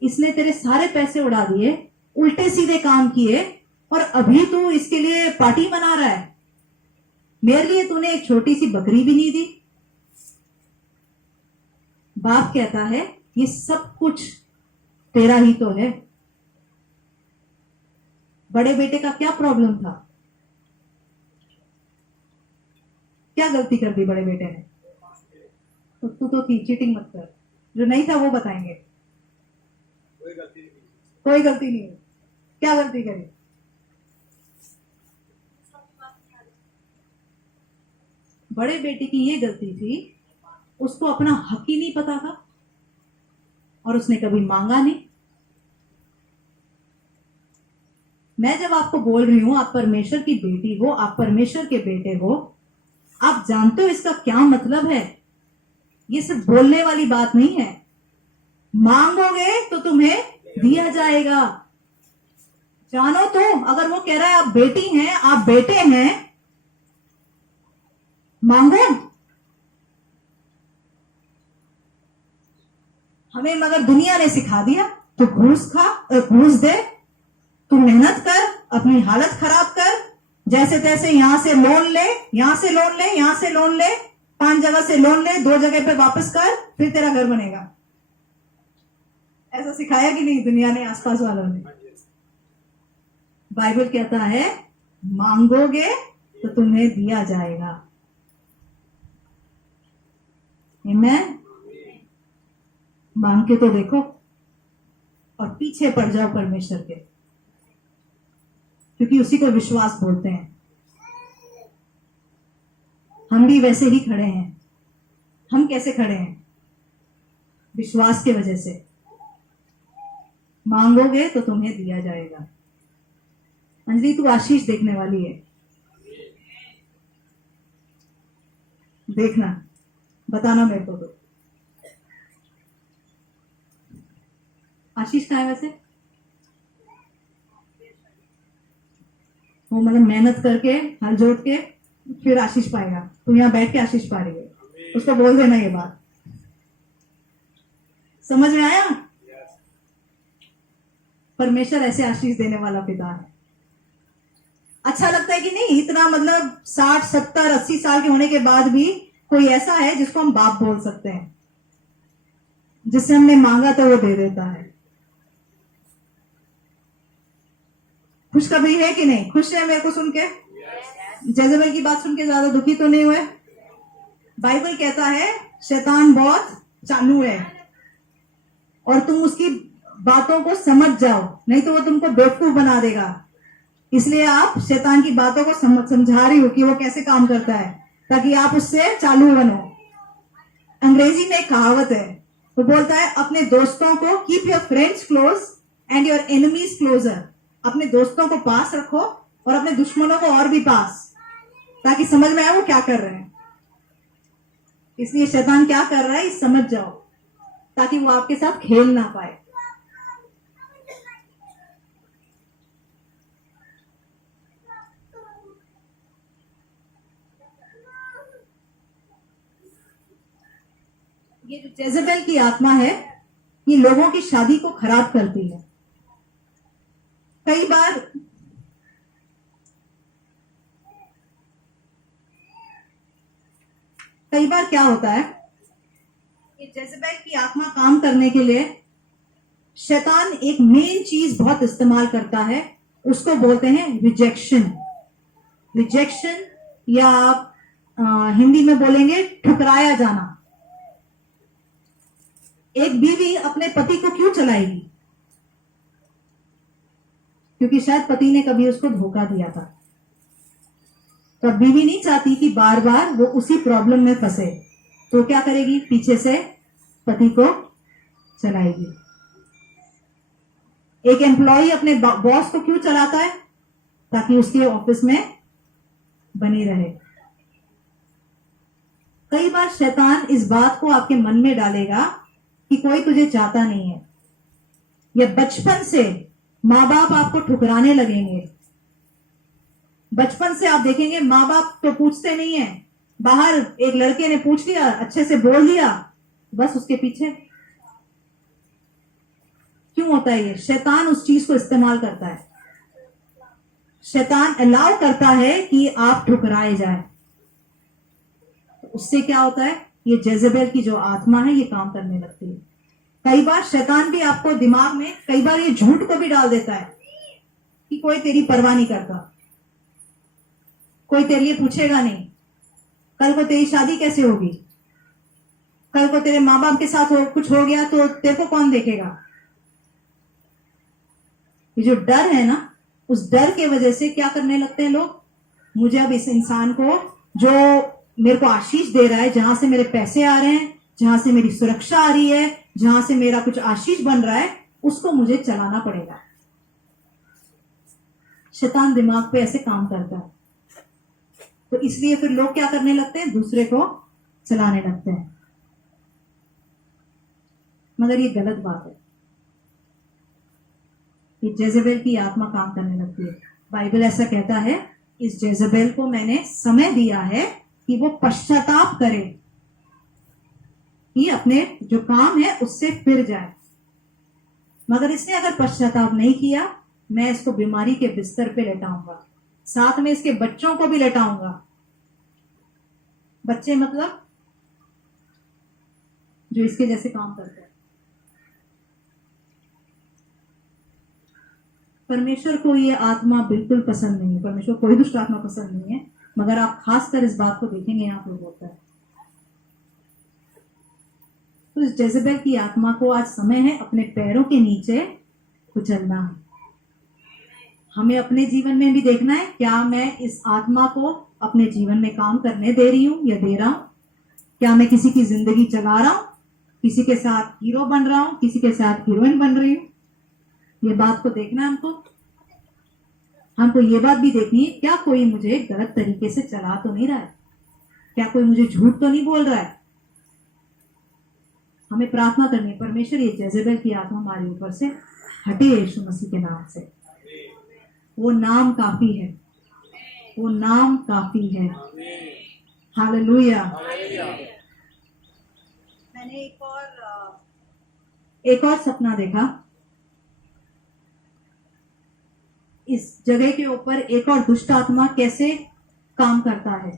इसने तेरे सारे पैसे उड़ा दिए, उल्टे सीधे काम किए, और अभी तू इसके लिए पार्टी मना रहा है, मेरे लिए तूने एक छोटी सी बकरी भी नहीं दी। बाप कहता है ये सब कुछ तेरा ही तो है। बड़े बेटे का क्या प्रॉब्लम था, क्या गलती कर दी बड़े बेटे ने? तो तू तो थी, चीटिंग मत कर। जो नहीं था वो बताएंगे। कोई गलती नहीं की। कोई गलती नहीं है, क्या गलती करी? बड़े बेटे की ये गलती थी, उसको अपना हक ही नहीं पता था, और उसने कभी मांगा नहीं। मैं जब आपको बोल रही हूं आप परमेश्वर की बेटी हो, आप परमेश्वर के बेटे हो, आप जानते हो इसका क्या मतलब है। ये सिर्फ बोलने वाली बात नहीं है। मांगोगे तो तुम्हें दिया जाएगा। जानो तो, अगर वो कह रहा है आप बेटी हैं, आप बेटे हैं, मांगो। हमें मगर दुनिया ने सिखा दिया तो घूस खा, घूस दे, तू मेहनत कर, अपनी हालत खराब कर, जैसे तैसे यहां से लोन ले, यहां से लोन ले, यहां से लोन ले, 5 जगह से लोन ले, 2 जगह पे वापस कर, फिर तेरा घर बनेगा। ऐसा सिखाया कि नहीं दुनिया ने, आसपास वालों ने? बाइबल कहता है मांगोगे तो तुम्हें दिया जाएगा। आमीन। मांग के तो देखो, और पीछे पड़ जाओ परमेश्वर के, क्योंकि उसी को विश्वास बोलते हैं। हम भी वैसे ही खड़े हैं। हम कैसे खड़े हैं? विश्वास के वजह से। मांगोगे तो तुम्हें दिया जाएगा। अंजलि तू आशीष देखने वाली है, देखना, बताना मेरे को। तो आशीष कहाँ है वैसे? वो मतलब मेहनत करके, हल जोड़ के फिर आशीष पाएगा। तू यहाँ बैठ के आशीष पा रही है, उसको बोल देना ये बात। समझ में आया? परमेश्वर ऐसे आशीष देने वाला पिता है। अच्छा लगता है कि नहीं? इतना मतलब 60 70 80 साल के होने के बाद भी कोई ऐसा है जिसको हम बाप बोल सकते हैं, जिससे हमने मांगा तो वो दे देता है। खुशखबरी है कि नहीं? खुश है मेरे को सुन के? जेजबेल की बात सुन के ज्यादा दुखी तो नहीं हुए? बाइबल कहता है शैतान बहुत चालू है और तुम उसकी बातों को समझ जाओ, नहीं तो वो तुमको बेवकूफ बना देगा। इसलिए आप शैतान की बातों को समझा रही हो कि वो कैसे काम करता है, ताकि आप उससे चालू बनो। अंग्रेजी में एक कहावत है, वो बोलता है अपने दोस्तों को keep your friends close and your enemies closer. अपने दोस्तों को पास रखो और अपने दुश्मनों को और भी पास, ताकि समझ में आए वो क्या कर रहे हैं। इसलिए शैतान क्या कर रहा है ये समझ जाओ, ताकि वो आपके साथ खेल ना पाए। ये जो जेजेबेल की आत्मा है, ये लोगों की शादी को खराब करती है। कई बार क्या होता है, ये जेजेबेल की आत्मा काम करने के लिए शैतान एक मेन चीज बहुत इस्तेमाल करता है, उसको बोलते हैं रिजेक्शन। रिजेक्शन या आप हिंदी में बोलेंगे ठुकराया जाना। एक बीवी अपने पति को क्यों चलाएगी? क्योंकि शायद पति ने कभी उसको धोखा दिया था। तो अब बीवी नहीं चाहती कि बार बार वो उसी प्रॉब्लम में फंसे, तो क्या करेगी? पीछे से पति को चलाएगी। एक एम्प्लॉय अपने बॉस को क्यों चलाता है? ताकि उसके ऑफिस में बनी रहे। कई बार शैतान इस बात को आपके मन में डालेगा कि कोई तुझे चाहता नहीं है, या बचपन से माँ बाप आपको ठुकराने लगेंगे। बचपन से आप देखेंगे माँ बाप तो पूछते नहीं है, बाहर एक लड़के ने पूछ लिया, अच्छे से बोल दिया, बस उसके पीछे। क्यों होता है ये? शैतान उस चीज को इस्तेमाल करता है। शैतान अलाउ करता है कि आप ठुकराए जाए। उससे क्या होता है? ये जेजेबेल की जो आत्मा है ये काम करने लगती है। कई बार शैतान भी आपको दिमाग में कई बार ये झूठ को भी डाल देता है कि कोई तेरी परवाह नहीं करता, कोई तेरे लिए पूछेगा नहीं, कल को तेरी शादी कैसे होगी, कल को तेरे माँ बाप के साथ कुछ हो गया तो तेरे को कौन देखेगा। ये जो डर है ना, उस डर के वजह से क्या करने लगते हैं लोग? मुझे अब इस इंसान को जो मेरे को आशीष दे रहा है, जहां से मेरे पैसे आ रहे हैं, जहां से मेरी सुरक्षा आ रही है, जहां से मेरा कुछ आशीष बन रहा है, उसको मुझे चलाना पड़ेगा। शैतान दिमाग पे ऐसे काम करता है। तो इसलिए फिर लोग क्या करने लगते हैं? दूसरे को चलाने लगते हैं। मगर ये गलत बात है। ये जेजेबेल की आत्मा काम करने लगती है। बाइबल ऐसा कहता है, इस जेजेबेल को मैंने समय दिया है कि वो पश्चाताप करे, कि अपने जो काम है उससे फिर जाए। मगर इसने अगर पश्चाताप नहीं किया, मैं इसको बीमारी के बिस्तर पे लेटाऊंगा, साथ में इसके बच्चों को भी लेटाऊंगा। बच्चे मतलब जो इसके जैसे काम करते हैं। परमेश्वर को ये आत्मा बिल्कुल पसंद नहीं है। परमेश्वर कोई दुष्ट आत्मा पसंद नहीं है, मगर आप खासकर इस बात को देखेंगे यहाँ पर होता है। तो इस जेजेबेल की आत्मा को आज समय है अपने पैरों के नीचे कुचलना है। हमें अपने जीवन में भी देखना है, क्या मैं इस आत्मा को अपने जीवन में काम करने दे रही हूं या दे रहा हूं? क्या मैं किसी की जिंदगी चला रहा हूं, किसी के साथ हीरो बन रहा हूं, किसी के साथ हीरोइन बन रही हूं? ये बात को देखना है हमको ये बात भी देखनी है, क्या कोई मुझे गलत तरीके से चला तो नहीं रहा है, क्या कोई मुझे झूठ तो नहीं बोल रहा है। हमें प्रार्थना करनी है, परमेश्वर ये जेजेबेल की आत्मा हमारे ऊपर से हटे यीशु मसीह के नाम से। वो नाम काफी है, वो नाम काफी है। हालेलुया। मैंने एक और सपना देखा। इस जगह के ऊपर एक और दुष्ट आत्मा कैसे काम करता है।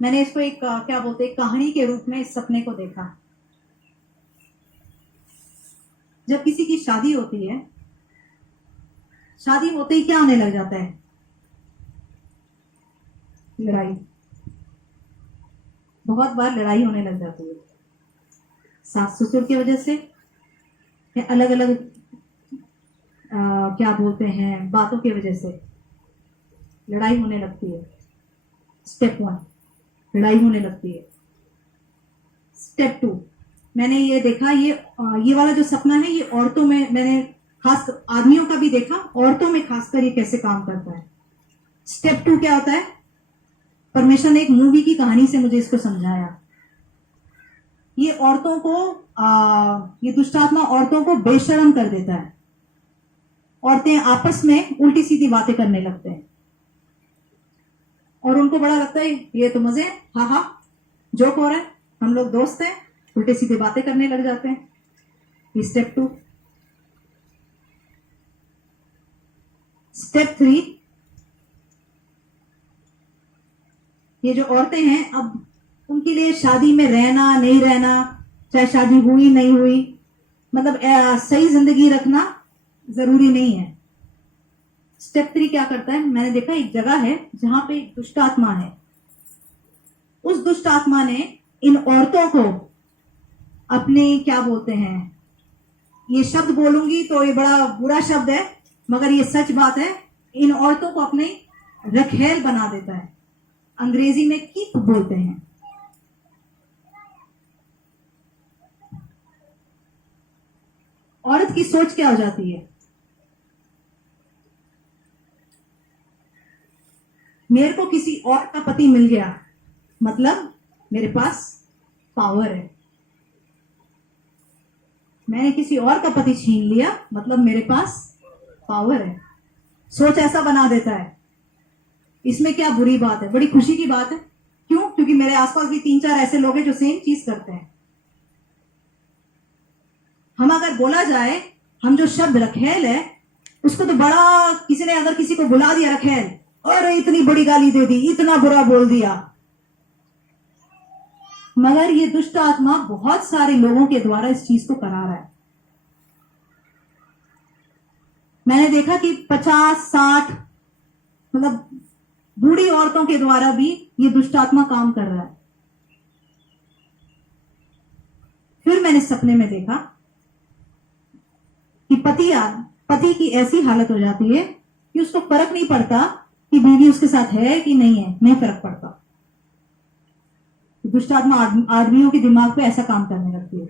मैंने इसको एक क्या बोलते हैं, कहानी के रूप में इस सपने को देखा। जब किसी की शादी होती है, शादी होते ही क्या होने लग जाता है, लड़ाई। बहुत बार लड़ाई होने लग जाती है सास ससुर की वजह से, या अलग अलग क्या बोलते हैं बातों की वजह से लड़ाई होने लगती है। स्टेप 1 लड़ाई होने लगती है। स्टेप 2 मैंने ये देखा, ये वाला जो सपना है ये औरतों में, मैंने खास आदमियों का भी देखा, औरतों में खासकर ये कैसे काम करता है। स्टेप 2 क्या होता है, परमेश्वर ने एक मूवी की कहानी से मुझे इसको समझाया। ये औरतों को ये दुष्ट आत्मा औरतों को बेशर्म कर देता है। औरतें आपस में उल्टी सीधी बातें करने लगते हैं और उनको बड़ा लगता है ये तो मजे हैं, हाँ हाँ जोक हो रहा है, हम लोग दोस्त हैं, उल्टी सीधी बातें करने लग जाते हैं। ये स्टेप 2। स्टेप 3 ये जो औरतें हैं, अब उनके लिए शादी में रहना नहीं रहना, चाहे शादी हुई नहीं हुई, मतलब सही जिंदगी रखना जरूरी नहीं है। स्टेप 3 क्या करता है, मैंने देखा एक जगह है जहां पे एक दुष्ट आत्मा है। उस दुष्ट आत्मा ने इन औरतों को अपने क्या बोलते हैं, ये शब्द बोलूंगी तो ये बड़ा बुरा शब्द है मगर ये सच बात है, इन औरतों को अपने रखेल बना देता है। अंग्रेजी में कीप बोलते हैं। औरत की सोच क्या हो जाती है, मेरे को किसी और का पति मिल गया मतलब मेरे पास पावर है, मैंने किसी और का पति छीन लिया मतलब मेरे पास पावर है। सोच ऐसा बना देता है। इसमें क्या बुरी बात है, बड़ी खुशी की बात है। क्यों? क्योंकि मेरे आसपास भी 3-4 ऐसे लोग हैं जो सेम चीज करते हैं। हम अगर बोला जाए, हम जो शब्द रखेल है उसको तो बड़ा, किसी ने अगर किसी को बुला दिया रखेल, अरे इतनी बड़ी गाली दे दी, इतना बुरा बोल दिया, मगर ये दुष्ट आत्मा बहुत सारे लोगों के द्वारा इस चीज को करा रहा है। मैंने देखा कि 50-60 मतलब बूढ़ी औरतों के द्वारा भी ये दुष्ट आत्मा काम कर रहा है। फिर मैंने सपने में देखा कि पति की ऐसी हालत हो जाती है कि उसको फर्क नहीं पड़ता कि बीवी उसके साथ है कि नहीं है, नहीं फर्क पड़ता। दुष्ट आत्मा आदमियों के दिमाग पे ऐसा काम करने लगती है।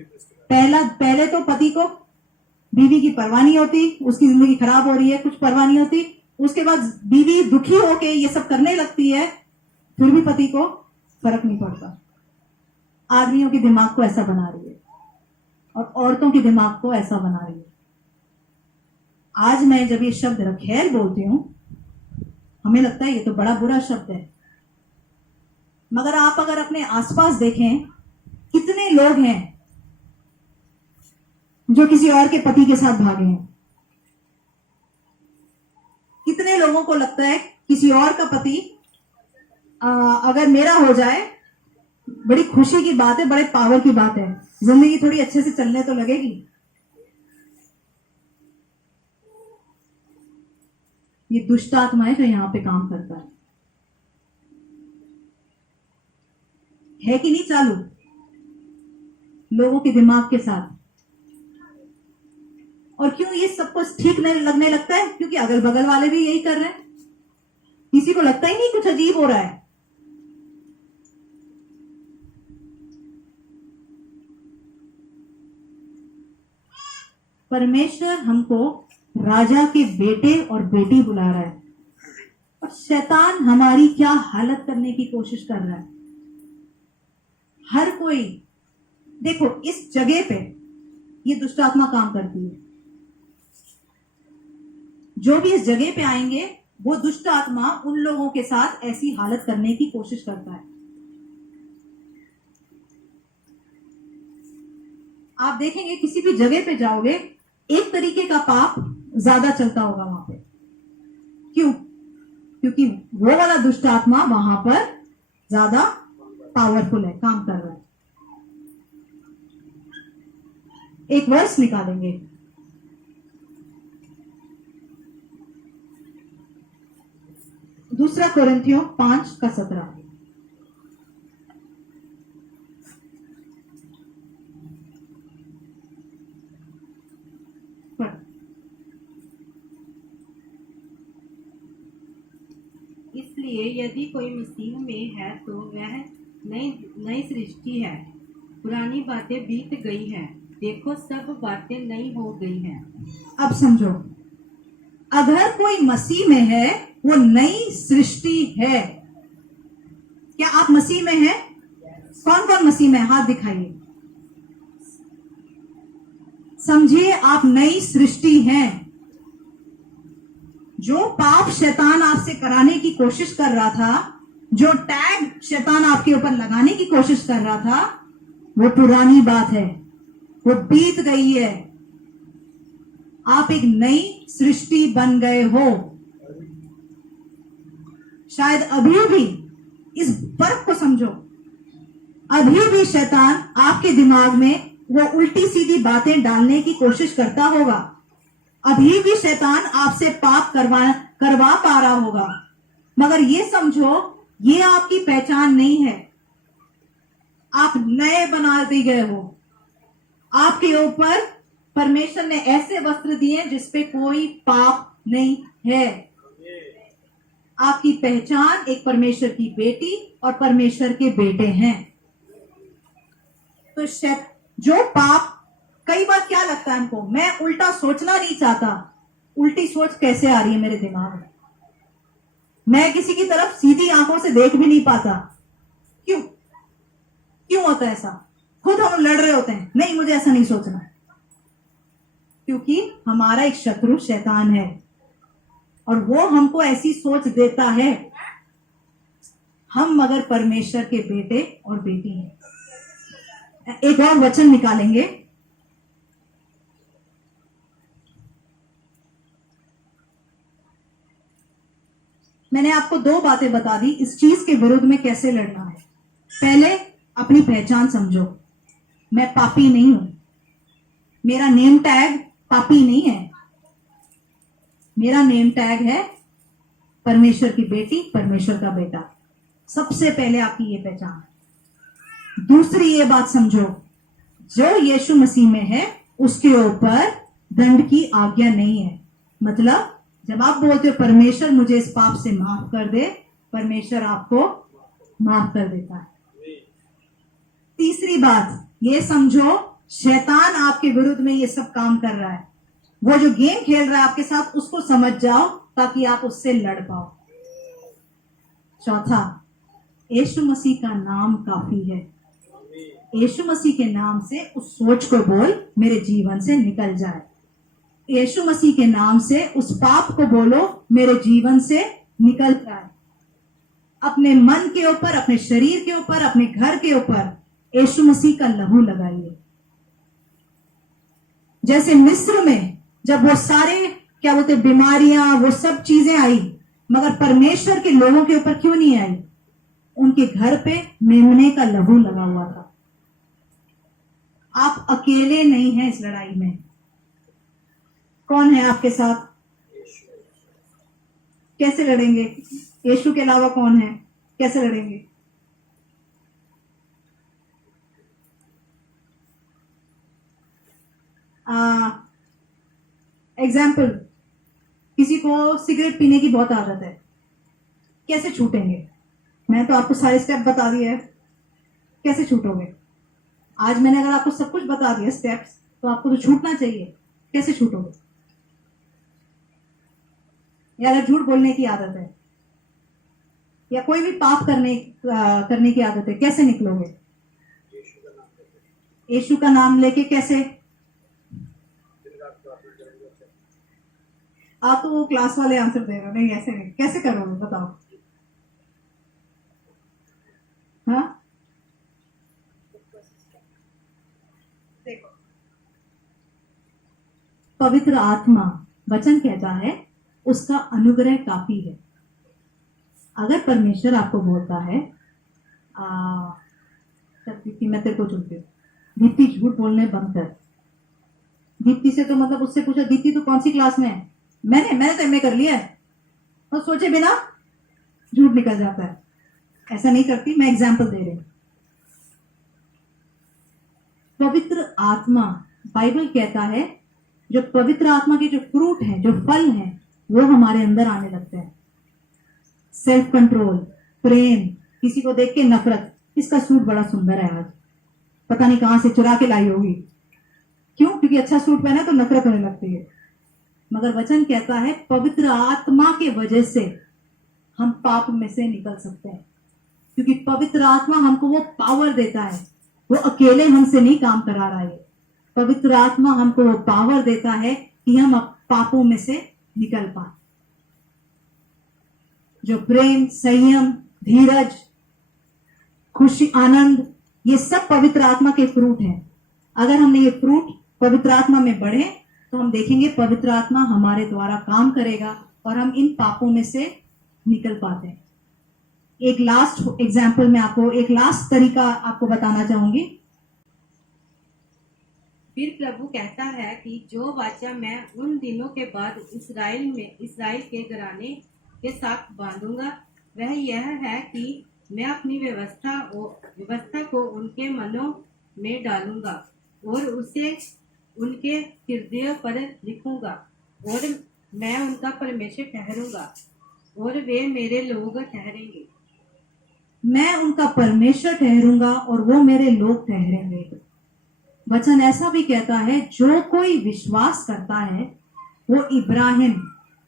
पहले तो पति को बीवी की परवाह नहीं होती, उसकी जिंदगी खराब हो रही है, कुछ परवाह नहीं होती। उसके बाद बीवी दुखी होके ये सब करने लगती है, फिर भी पति को फर्क नहीं पड़ता। आदमियों के दिमाग को ऐसा बना रही है और औरतों के दिमाग को ऐसा बना रही है। आज मैं जब ये शब्द रखेल बोलती हूं, हमें लगता है ये तो बड़ा बुरा शब्द है, मगर आप अगर अपने आसपास देखें, कितने लोग हैं जो किसी और के पति के साथ भागे हैं। कितने लोगों को लगता है किसी और का पति अगर मेरा हो जाए बड़ी खुशी की बात है, बड़े पावर की बात है, जिंदगी थोड़ी अच्छे से चलने तो लगेगी। ये दुष्ट आत्मा है जो यहां पे काम करता है कि नहीं चालू लोगों के दिमाग के साथ। और क्यों ये सबको ठीक नहीं लगने लगता है? क्योंकि अगल बगल वाले भी यही कर रहे हैं, किसी को लगता ही नहीं कुछ अजीब हो रहा है। परमेश्वर हमको राजा के बेटे और बेटी बुला रहा है और शैतान हमारी क्या हालत करने की कोशिश कर रहा है। हर कोई देखो, इस जगह पे ये दुष्ट आत्मा काम करती है। जो भी इस जगह पे आएंगे वो दुष्ट आत्मा उन लोगों के साथ ऐसी हालत करने की कोशिश करता है। आप देखेंगे किसी भी जगह पे जाओगे, एक तरीके का पाप ज्यादा चलता होगा वहां पे। क्यों? क्योंकि वो वाला दुष्ट आत्मा वहां पर ज्यादा पावरफुल है, काम कर रहा है। एक वर्स निकालेंगे, दूसरा कोरिन्थियों 5:17। इसलिए यदि कोई मसीह में है तो वह नई नई सृष्टि है, पुरानी बातें बीत गई हैं, देखो सब बातें नई हो गई हैं। अब समझो, अगर कोई मसीह में है वो नई सृष्टि है। क्या आप मसीह में हैं? कौन कौन मसीह में है? हाथ दिखाइए। समझिए आप नई सृष्टि हैं। जो पाप शैतान आपसे कराने की कोशिश कर रहा था, जो टैग शैतान आपके ऊपर लगाने की कोशिश कर रहा था, वो पुरानी बात है, वो बीत गई है। आप एक नई सृष्टि बन गए हो। शायद अभी भी इस फर्क को समझो, अभी भी शैतान आपके दिमाग में वो उल्टी सीधी बातें डालने की कोशिश करता होगा, अभी भी शैतान आपसे पाप करवा पा रहा होगा, मगर ये समझो ये आपकी पहचान नहीं है। आप नए बना दिए गए हो। आपके ऊपर परमेश्वर ने ऐसे वस्त्र दिए जिसपे कोई पाप नहीं है। आपकी पहचान एक परमेश्वर की बेटी और परमेश्वर के बेटे हैं। तो जो पाप, कई बार क्या लगता है हमको, मैं उल्टा सोचना नहीं चाहता। उल्टी सोच कैसे आ रही है मेरे दिमाग में? मैं किसी की तरफ सीधी आंखों से देख भी नहीं पाता। क्यों? क्यों होता है ऐसा? खुद हम लड़ रहे होते हैं, नहीं मुझे ऐसा नहीं सोचना, क्योंकि हमारा एक शत्रु शैतान है और वो हमको ऐसी सोच देता है। हम मगर परमेश्वर के बेटे और बेटी हैं। एक और वचन निकालेंगे, मैंने आपको 2 बातें बता दी इस चीज के विरुद्ध में कैसे लड़ना है। पहले अपनी पहचान समझो, मैं पापी नहीं हूं, मेरा नेम टैग पापी नहीं है, मेरा नेम टैग है परमेश्वर की बेटी, परमेश्वर का बेटा। सबसे पहले आपकी ये पहचान। दूसरी ये बात समझो, जो यीशु मसीह में है उसके ऊपर दंड की आज्ञा नहीं है। मतलब जब आप बोलते हो परमेश्वर मुझे इस पाप से माफ कर दे, परमेश्वर आपको माफ कर देता है। तीसरी बात ये समझो, शैतान आपके विरुद्ध में ये सब काम कर रहा है। वो जो गेम खेल रहा है आपके साथ, उसको समझ जाओ ताकि आप उससे लड़ पाओ। चौथा, यीशु मसीह का नाम काफी है। यीशु मसीह के नाम से उस सोच को बोल मेरे जीवन से निकल जाए। यीशु मसीह के नाम से उस पाप को बोलो मेरे जीवन से निकल जाए। अपने मन के ऊपर, अपने शरीर के ऊपर, अपने घर के ऊपर यीशु मसीह का लहू लगाइए। जैसे मिस्र में जब वो सारे क्या बोलते बीमारियां, वो सब चीजें आई, मगर परमेश्वर के लोगों के ऊपर क्यों नहीं आई? उनके घर पे मेमने का लहू लगा हुआ था। आप अकेले नहीं हैं इस लड़ाई में। कौन है आपके साथ? कैसे लड़ेंगे? यीशु के अलावा कौन है? कैसे लड़ेंगे? एग्जाम्पल, किसी को सिगरेट पीने की बहुत आदत है, कैसे छूटेंगे? मैं तो आपको सारे स्टेप बता दिए हैं, कैसे छूटोगे? आज मैंने अगर आपको सब कुछ बता दिया स्टेप्स, तो आपको तो छूटना चाहिए। कैसे छूटोगे? या अगर झूठ बोलने की आदत है या कोई भी पाप करने की आदत है, कैसे निकलोगे? यीशु का नाम लेके। कैसे? आप तो वो क्लास वाले आंसर दे रहे हो, नहीं ऐसे नहीं। कैसे करोगे बताओ? हाँ, देखो, पवित्र आत्मा, वचन कहता है उसका अनुग्रह काफी है। अगर परमेश्वर आपको बोलता है दीप्ति मैं तेरे को चुनती हूँ, दीप्ति झूठ बोलने बंद कर। दीप्ति से तो मतलब उससे पूछा दीप्ति तू कौन सी क्लास में है, मैंने तो एमए कर लिया है, और सोचे बिना झूठ निकल जाता है। ऐसा नहीं करती, मैं एग्जाम्पल दे रही हूँ। पवित्र आत्मा, बाइबल कहता है जो पवित्र आत्मा के जो फ्रूट हैं, जो फल हैं, वो हमारे अंदर आने लगते हैं। सेल्फ कंट्रोल, प्रेम, किसी को देख के नफरत। इसका सूट बड़ा सुंदर है आज, पता नहीं कहां से चुरा के लाई होगी। क्यों? क्योंकि अच्छा सूट पहना तो नफरत होने लगती है। मगर वचन कहता है पवित्र आत्मा के वजह से हम पाप में से निकल सकते हैं, क्योंकि पवित्र आत्मा हमको वो पावर देता है। वो अकेले हमसे नहीं काम करा रहा है, पवित्र आत्मा हमको वो पावर देता है कि हम पापों में से निकल पाए। जो प्रेम, संयम, धीरज, खुशी, आनंद, ये सब पवित्र आत्मा के फ्रूट हैं। अगर हमने ये फ्रूट पवित्र आत्मा में बढ़े तो हम देखेंगे पवित्र आत्मा हमारे द्वारा काम करेगा और हम इन पापों में से निकल पाते हैं। एक लास्ट एग्जाम्पल में आपको, एक लास्ट तरीका आपको बताना चाहूंगी। फिर प्रभु कहता है कि जो वाचा मैं उन दिनों के बाद इस्राएल के घराने के साथ बांधूंगा, वह यह है कि मैं अपनी व्यवस्था को उनके मनों में डालूंगा और उसे उनके हृदयों पर लिखूंगा, और मैं उनका परमेश्वर ठहरूंगा और वे मेरे लोग ठहरेंगे। मैं उनका परमेश्वर ठहरूंगा और वो मेरे लोग ठहरेंगे। वचन ऐसा भी कहता है जो कोई विश्वास करता है वो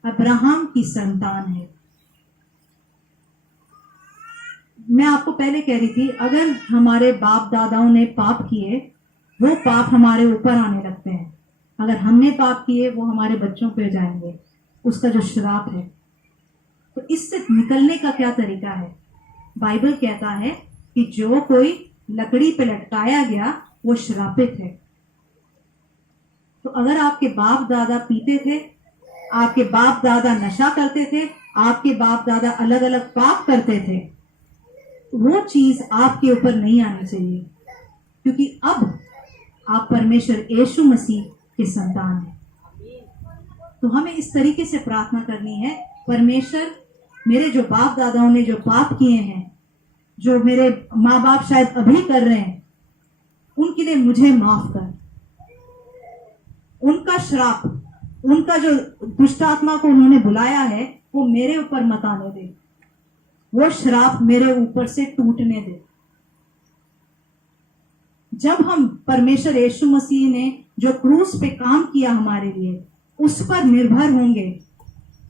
अब्राहम की संतान है। मैं आपको पहले कह रही थी, अगर हमारे बाप दादाओं ने पाप किए वो पाप हमारे ऊपर आने लगते हैं। अगर हमने पाप किए वो हमारे बच्चों पे जाएंगे, उसका जो श्राप है। तो इससे निकलने का क्या तरीका है? बाइबल कहता है कि जो कोई लकड़ी पे लटकाया गया वो श्रापित है। तो अगर आपके बाप दादा पीते थे, आपके बाप दादा नशा करते थे, आपके बाप दादा अलग अलग पाप करते थे, वो चीज आपके ऊपर नहीं आनी चाहिए, क्योंकि अब आप परमेश्वर यीशु मसीह के संतान हैं। तो हमें इस तरीके से प्रार्थना करनी है, परमेश्वर मेरे जो बाप दादाओं ने जो पाप किए हैं, जो मेरे माँ बाप शायद अभी कर रहे हैं, उनके लिए मुझे माफ कर। उनका श्राप, उनका जो दुष्ट आत्मा को उन्होंने बुलाया है वो मेरे ऊपर मत आने दे, वो श्राप मेरे ऊपर से टूटने दे। जब हम परमेश्वर यीशु मसीह ने जो क्रूस पे काम किया हमारे लिए उस पर निर्भर होंगे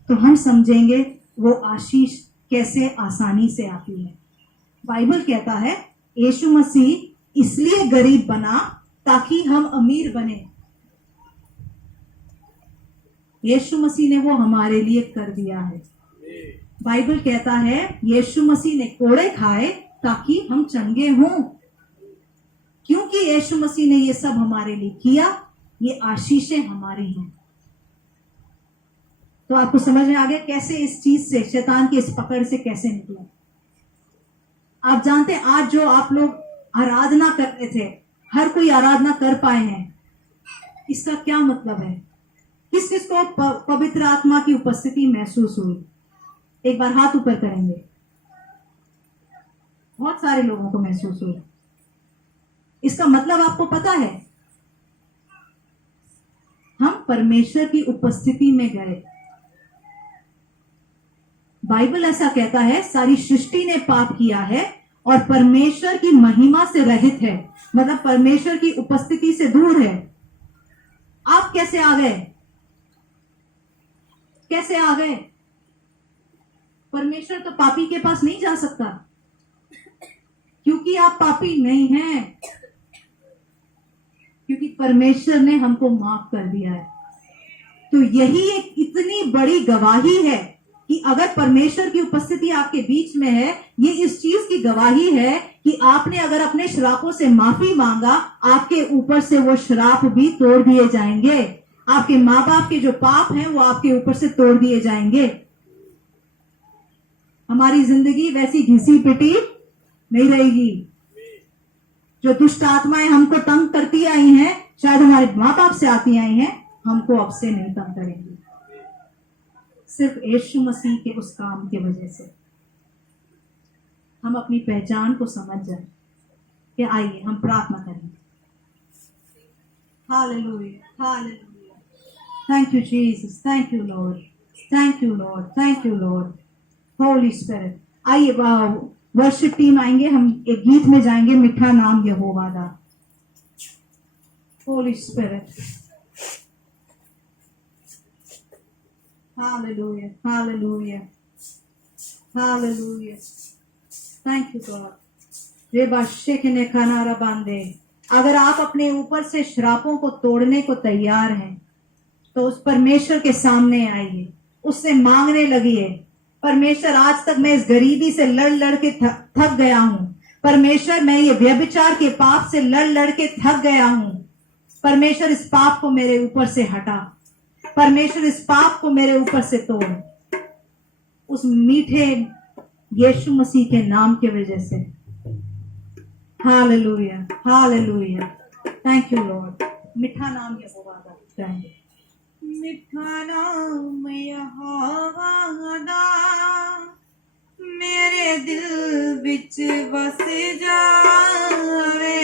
तो हम समझेंगे वो आशीष कैसे आसानी से आती है। बाइबल कहता है यीशु मसीह इसलिए गरीब बना ताकि हम अमीर बने। यीशु मसीह ने वो हमारे लिए कर दिया है। बाइबल कहता है यीशु मसीह ने कोड़े खाए ताकि हम चंगे हों। क्योंकि यीशु मसीह ने ये सब हमारे लिए किया, ये आशीषें हमारी हैं। तो आपको समझ में आ गया कैसे इस चीज से, शैतान की इस पकड़ से कैसे निकले। आप जानते हैं आज जो आप लोग आराधना करते थे, हर कोई आराधना कर पाए हैं, इसका क्या मतलब है? किस किस को पवित्र आत्मा की उपस्थिति महसूस हुई? एक बार हाथ ऊपर करेंगे। बहुत सारे लोगों को महसूस हुई। इसका मतलब आपको पता है, हम परमेश्वर की उपस्थिति में गए। बाइबल ऐसा कहता है सारी सृष्टि ने पाप किया है और परमेश्वर की महिमा से रहित है, मतलब परमेश्वर की उपस्थिति से दूर है। आप कैसे आ गए? कैसे आ गए? परमेश्वर तो पापी के पास नहीं जा सकता, क्योंकि आप पापी नहीं हैं, क्योंकि परमेश्वर ने हमको माफ कर दिया है। तो यही एक इतनी बड़ी गवाही है कि अगर परमेश्वर की उपस्थिति आपके बीच में है, ये इस चीज की गवाही है कि आपने अगर अपने श्रापों से माफी मांगा, आपके ऊपर से वो श्राप भी तोड़ दिए जाएंगे। आपके माँ बाप के जो पाप हैं वो आपके ऊपर से तोड़ दिए जाएंगे। हमारी जिंदगी वैसी घिसी पिटी नहीं रहेगी। जो दुष्ट आत्माएं हमको तंग करती आई हैं, शायद हमारे माँ बाप से आती आई हैं, हमको अब से नहीं तंग करेंगी, सिर्फ यीशु मसीह के उस काम की वजह से। हम अपनी पहचान को समझ जाए कि आइए हम प्रार्थना करें। Hallelujah, hallelujah. Thank you Jesus, thank you Lord, thank you Lord, thank you Lord, Holi spirit. आइए वर्शिप टीम आएंगे, हम एक गीत में जाएंगे, मीठा नाम यहोवा दा। Holi spirit, hallelujah, hallelujah, hallelujah. Thank you God. रे बादशाह ने खाना बांधे। अगर आप अपने ऊपर से श्रापों को तोड़ने को तैयार हैं तो उस परमेश्वर के सामने आइए, उससे मांगने लगिए। परमेश्वर, आज तक मैं इस गरीबी से लड़ लड़ के थक गया हूं। परमेश्वर, मैं ये व्यभिचार के पाप से लड़ लड़ के थक गया हूं। परमेश्वर, इस पाप को मेरे ऊपर से हटा। परमेश्वर, इस पाप को मेरे ऊपर से तोड़। उस मीठे यीशु मसीह के नाम की वजह से। Hallelujah, hallelujah. Thank you Lord. मीठा नाम यहोवा दा। मिठा नाम यहोवा दा मेरे दिल विच वस जावे।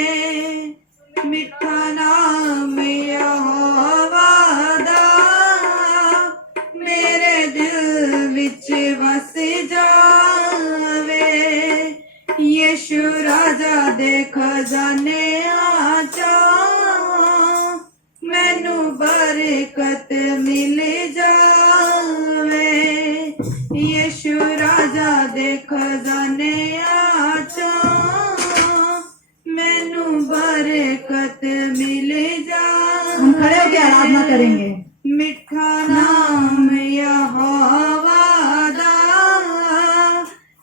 मिठा नाम यहोवा दा मेरे दिल विच वस जावे। यीशु राजा दे खजाने आचा मैनू बरकत मिल जावे। यीशु राजा दे खजाने आचा मैनू बरकत मिल जावे। हम खड़े होकर आराधना करेंगे। मिठा नाम यहोवा दा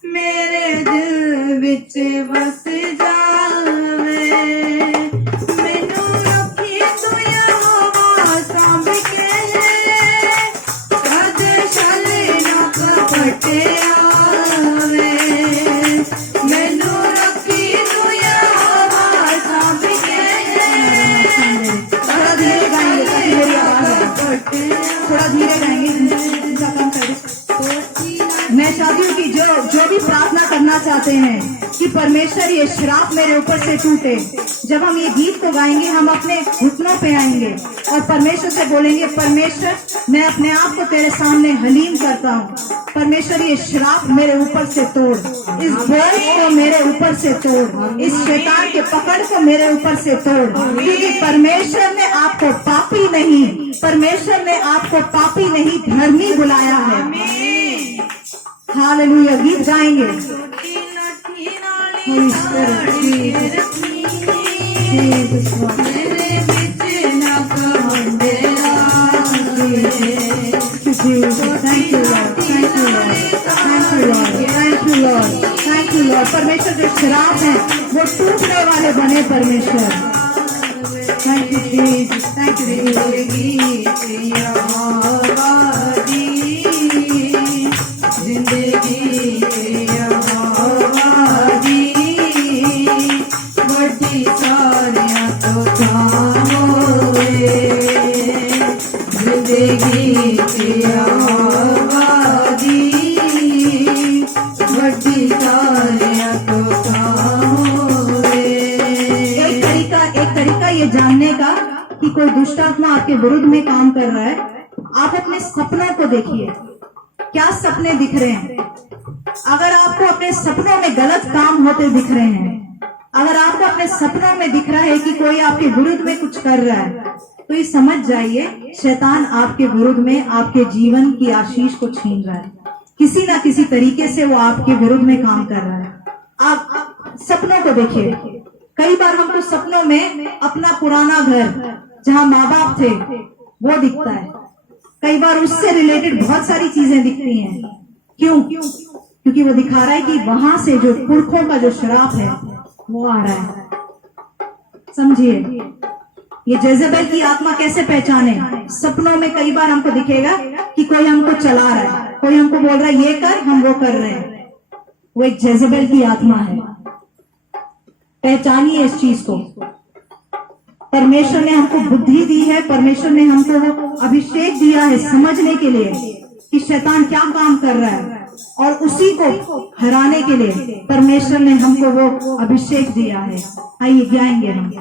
मेरे दिल विच वस जावे। मैनू रखी तू यहोवा सांभ के, कद छल ना कपट आवे। मैनू रखी तू यहोवा सांभ के, थोड़ा धीरे गाएंगे ताकि मेरी आवाज आए। थोड़ा धीरे गाएंगे, इनका कम करें। मैं चाहती हूँ कि जो भी प्रार्थना करना चाहते हैं कि परमेश्वर ये श्राप मेरे ऊपर से टूटे, जब हम ये गीत को गाएंगे हम अपने घुटनों पे आएंगे और परमेश्वर से बोलेंगे, परमेश्वर मैं अपने आप को तेरे सामने हलीम करता हूँ। परमेश्वर ये श्राप मेरे ऊपर से तोड़, इस बोझ को मेरे ऊपर से तोड़, इस शैतान के पकड़ को मेरे ऊपर से तोड़, क्योंकि परमेश्वर ने आपको पापी नहीं, परमेश्वर ने आपको पापी नहीं धर्मी बुलाया है। हालेलुया। गीत गाएंगे। Holy Spirit, Jesus, Jesus, Lord. Jesus, thank you Lord, thank you Lord, thank you Lord, thank you Lord, thank you Lord। परमेश्वर जो श्राप है वो टूटने वाले बने परमेश्वर। Thank you Jesus, thank you जिंदगी बड़ी सारिया तो काम होए। जिंदगी की आबादी बड़ी सारिया तो काम होए। एक तरीका ये जानने का कि कोई दुष्ट आत्मा आपके विरुद्ध में काम कर रहा है, आप अपने सपनों को देखिए। क्या सपने दिख रहे हैं? अगर आपको अपने सपनों में गलत काम होते दिख रहे हैं, अगर आपको अपने सपनों में दिख रहा है कि कोई आपके विरुद्ध में कुछ कर रहा है, तो ये समझ जाइए शैतान आपके विरुद्ध में आपके जीवन की आशीष को छीन रहा है। किसी ना किसी तरीके से वो आपके विरुद्ध में काम कर रहा है। आप सपनों को देखिए। कई बार हमको सपनों में अपना पुराना घर जहाँ माँ बाप थे वो दिखता है। कई बार उससे रिलेटेड बहुत सारी चीजें दिखती हैं। क्यों? क्योंकि वो दिखा रहा है कि वहां से जो पुरखों का जो श्राप है वो आ रहा है। समझिए, ये जेजेबेल की आत्मा कैसे पहचाने? सपनों में कई बार हमको दिखेगा कि कोई हमको चला रहा है, कोई हमको बोल रहा है ये कर, हम वो कर रहे हैं। वो एक जेजेबेल की आत्मा है। पहचानिए इस चीज को। परमेश्वर ने हमको बुद्धि दी है, परमेश्वर ने हमको वो अभिषेक दिया है समझने के लिए कि शैतान क्या काम कर रहा है, और उसी को हराने के लिए परमेश्वर ने हमको वो अभिषेक दिया है। आइए गाएंगे हम।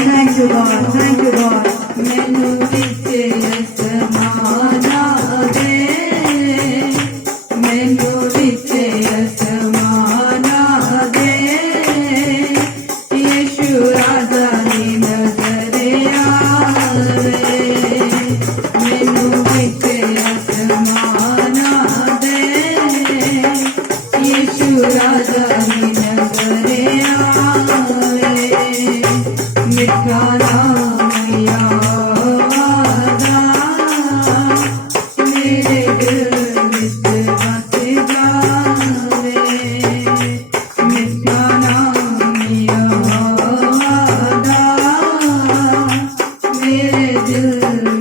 Thank you, God. Thank you, God. मैनू विचे असमाना दे, मैनू विचे असमाना दे, यीशु राजा दी नजरे आवे, मैनू विचे असमाना दे, यीशु राजा दी नजरे आवे, मिठा नाम यादा मेरे दिल विच बस जावे, मिठा नाम यादा मेरे दिल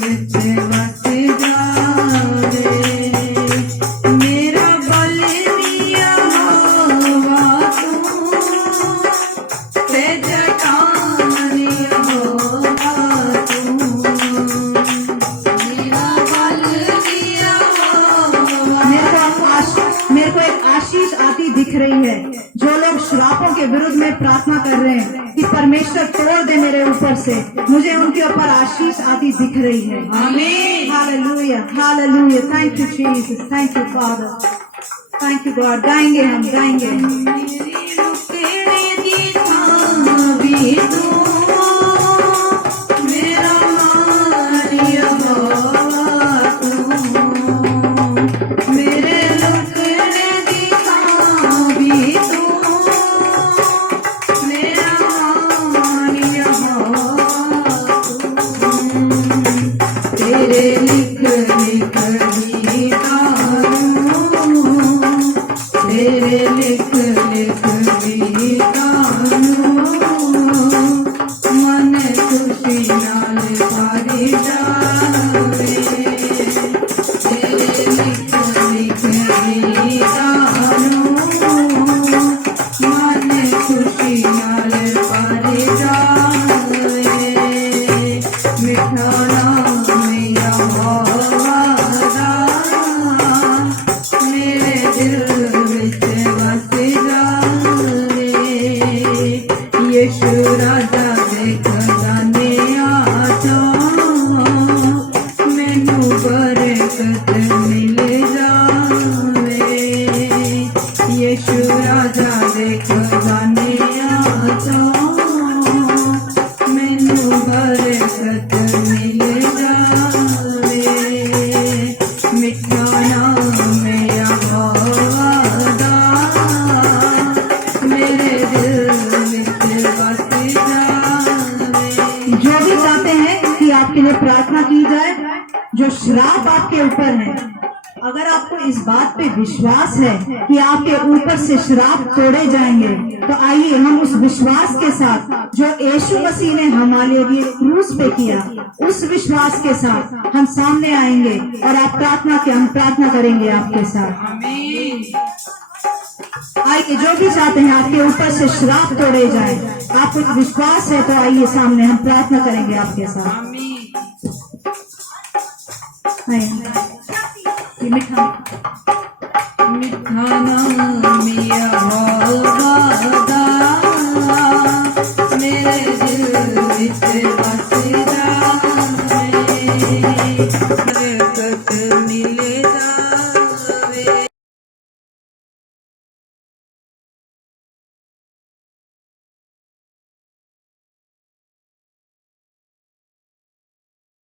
विच बस जावे, मेरा बलिया होवा तू ते जटानी होवा तू, मेरा बलिया होवा मेरे को एक आशीष आती दिख रही है। जो लोग श्रापों के विरुद्ध में प्रार्थना कर रहे हैं कि परमेश्वर तोड़ दे मेरे ऊपर से, मुझे उनके ऊपर आशीष आती दिख रही है। आमीन। Hallelujah, hallelujah. Thank you Jesus, thank you father, thank you God. गाएंगे हम, गाएंगे। मेरी रुकने की थाम भी तू, मेरा मारिया होवा तू, मेरे रुकने की थाम भी तू, मेरा मारिया होवा तू, तेरे लिख लिख तेरे लिख लिख मन खुशी नाल भरी जावे, तेरे लिख लिख मन खुशी नाल भरी जावे, मिठा नाम यहोवा मेरे दिल विच बस जावे, यीशु राजा दे खजाने आजा, मैनू बरकत मिल जावे, यीशु राजा दे खजाने आजा, मैनू बरकत मिल जावे, मिठा नाम यहोवा दा मेरे दिल विच बस जावे। जो भी चाहते हैं कि आपके लिए प्रार्थना की जाए, जो श्राप आपके ऊपर है, अगर आपको इस बात पे विश्वास है कि आपके ऊपर से श्राप तोड़े जाएंगे, तो आइए हम उस विश्वास के साथ जो यीशु मसीह ने हमारे लिए क्रूस पे किया, उस विश्वास के साथ हम सामने आएंगे और आप हम प्रार्थना करेंगे आपके साथ। आइए, जो भी चाहते हैं आपके ऊपर से श्राप तोड़े जाए, आपको विश्वास है तो आइए सामने, हम प्रार्थना करेंगे आपके साथ। आइए। ये मिठा नाम यहोवा दा मेरे दिल विच बस जावे, मिले